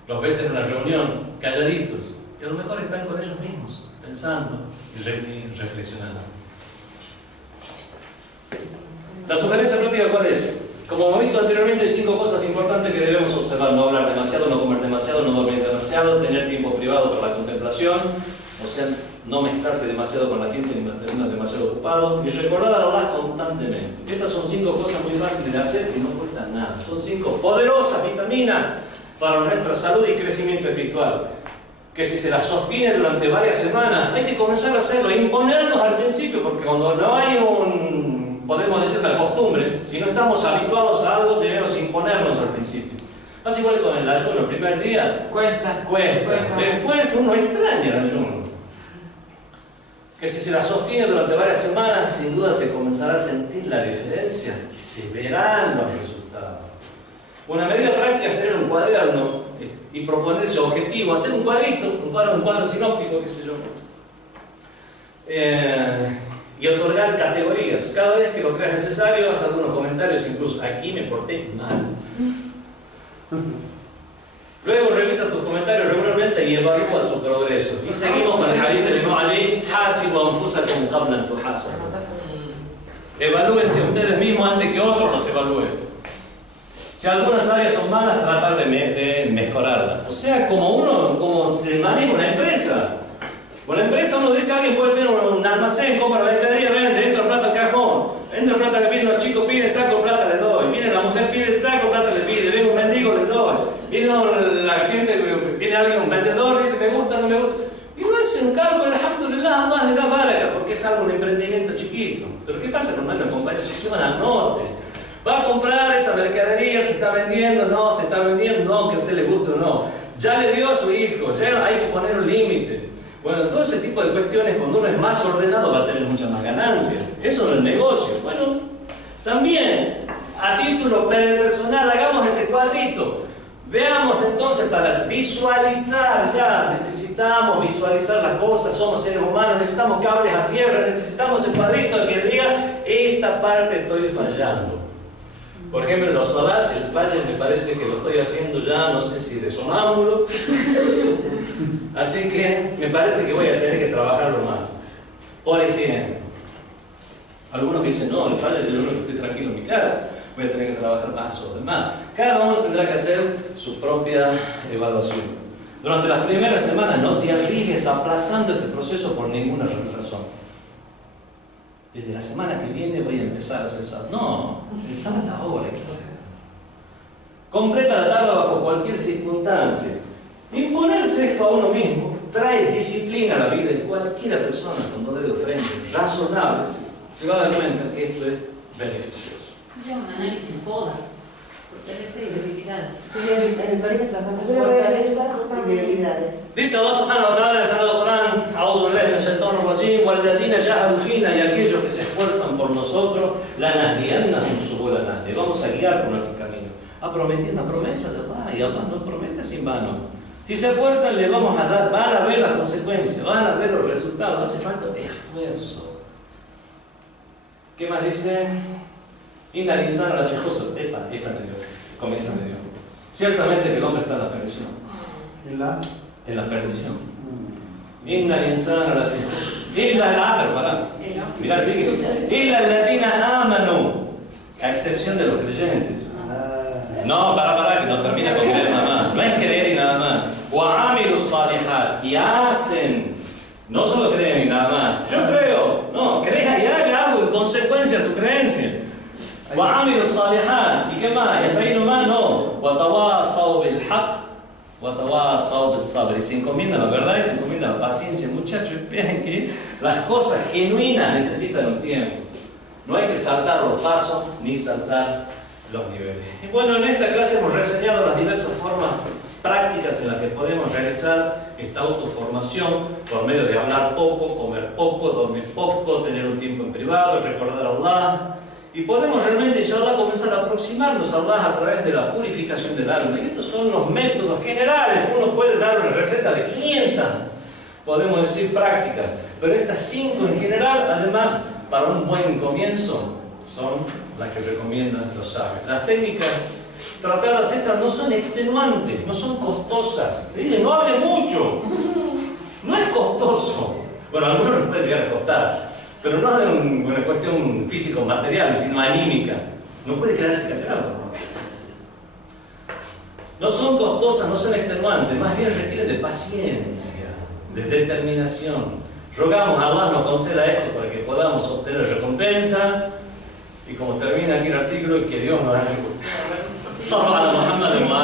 Los ves en una reunión calladitos y a lo mejor están con ellos mismos, pensando y reflexionando. La sugerencia práctica, ¿cuál es? Como hemos visto anteriormente, hay 5 cosas importantes que debemos observar. No hablar demasiado, no comer demasiado, no dormir demasiado, tener tiempo privado para la contemplación, o sea, no mezclarse demasiado con la gente ni mantenernos demasiado ocupados, y recordar a Allah constantemente. Estas son 5 cosas muy fáciles de hacer y no cuestan nada. Son 5 poderosas vitaminas para nuestra salud y crecimiento espiritual, que si se las sostiene durante varias semanas, hay que comenzar a hacerlo, imponernos al principio, porque cuando no hay podemos decir la costumbre, si no estamos habituados a algo, debemos imponernos al principio. Así igual que con el ayuno, el primer día Cuesta. cuesta. Después uno extraña el ayuno. Que si se la sostiene durante varias semanas, sin duda se comenzará a sentir la diferencia y se verán los resultados. Una medida práctica es tener un cuaderno y proponerse objetivos, hacer un cuadrito, un cuadro sinóptico, qué sé yo. Y otorgar categorías. Cada vez que lo creas necesario, haz algunos comentarios, incluso aquí me porté mal. Luego revisa tus comentarios regularmente y evalúa tu progreso. Y seguimos con el hadith del Imam Ali: hasibu anfusakum qabla an tuhasabu. Evalúense ustedes mismos antes que otros los evalúen. Si algunas áreas son malas, tratar de mejorarlas. O sea, como se maneja una empresa. Con la empresa uno dice, alguien puede tener un almacén, compra la mercadería, vende, entra plata al cajón, entra plata que piden los chicos, piden saco, plata les doy, viene la mujer, pide el saco, plata le pide, viene un mendigo, les doy, viene la gente, viene alguien, un vendedor, dice me gusta, no me gusta, y no hace un cálculo, alhamdulillah, Allah le da baraka, porque es algo, un emprendimiento chiquito. Pero ¿qué pasa cuando hay una compensación al norte? Va a comprar esa mercadería, se está vendiendo, no, se está vendiendo, no, que a usted le guste o no, ya le dio a su hijo, ya hay que poner un límite. Bueno, todo ese tipo de cuestiones, cuando uno es más ordenado, va a tener muchas más ganancias. Eso en el negocio. Bueno, también, a título personal, hagamos ese cuadrito. Veamos entonces, para visualizar ya, necesitamos visualizar las cosas, somos seres humanos, necesitamos cables a tierra, necesitamos el cuadrito que diga, esta parte estoy fallando. Por ejemplo, en los salat, el fallo me parece que lo estoy haciendo ya, no sé si de sonámbulo. Así que me parece que voy a tener que trabajarlo más. Por ejemplo, algunos que dicen, no, el fallo yo no estoy tranquilo en mi casa, voy a tener que trabajar más o demás. Cada uno tendrá que hacer su propia evaluación. Durante las primeras semanas no te arriesgues aplazando este proceso por ninguna razón. Desde la semana que viene voy a empezar a hacer sábado. No, el sábado ahora hay que hacer. Completa la tabla bajo cualquier circunstancia. Imponerse esto a uno mismo trae disciplina a la vida de cualquier persona con dos dedos frente, razonables, se va a dar cuenta que esto es beneficioso. Es un análisis FODA, fortaleza y debilidad. En el colegio trabajamos fortalezas y debilidades. Dice Allah subhanahu wa ta'ala en el Sagrado Corán: A'udhu billahi minash shaitanir rajim, walladhina jahadu fina, y aquellos que se esfuerzan por nosotros, lanahdiyannahum subulana, le vamos a guiar por nuestro camino. Ha prometido una promesa de Allah, y Allah no promete sin vano. Si se esfuerzan, le vamos a dar, van a ver las consecuencias, van a ver los resultados, hace falta esfuerzo. ¿Qué más dice? Inna al-insana lafi khusr. Esta me dio, comienza medio. Ciertamente que el hombre está en la perdición. En la perdición. Inna al-insana lafi khusr. Illa al-abr, mirá, sigue. Illa alladhina amanu, a excepción de los creyentes. No, para, que no termina con creer nada más. No es creer y nada más. وَعَمِلُوا الصَّالِحَاتِ, y hacen. No solo creen y nada más. Yo creo. No, crea y haga algo en consecuencia a su creencia. وَعَمِلُوا الصَّالِحَاتِ, ¿y qué más? Y hasta ahí nomás no. وَتَوَاصَوْا بِالْحَقِّ وَتَوَاصَوْا بِالصَّبْرِ. Y se encomienda la verdad y se encomienda la paciencia. Muchachos, esperen que las cosas genuinas necesitan un tiempo. No hay que saltar los pasos ni saltar los niveles. Y bueno, en esta clase hemos reseñado las diversas formas prácticas en las que podemos realizar esta autoformación por medio de hablar poco, comer poco, dormir poco, tener un tiempo en privado, recordar a Allah. Y podemos realmente, inshallah, comenzar a aproximarnos a Allah a través de la purificación del alma. Y estos son los métodos generales. Uno puede dar una receta de 500, podemos decir prácticas, pero estas 5 en general, además, para un buen comienzo, son las que recomiendan los sabios. Las técnicas tratadas estas no son extenuantes, no son costosas. Le dicen, no hable mucho. No es costoso. Bueno, a algunos les puede llegar a costar, pero no es una cuestión físico-material, sino anímica. No puede quedarse callado. No son costosas, no son extenuantes, más bien requieren de paciencia, de determinación. Rogamos a Allah nos conceda esto para que podamos obtener recompensa. Y como termina aquí el artículo, y que Dios nos ayude. Sallallahu alaihi wa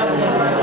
sallam.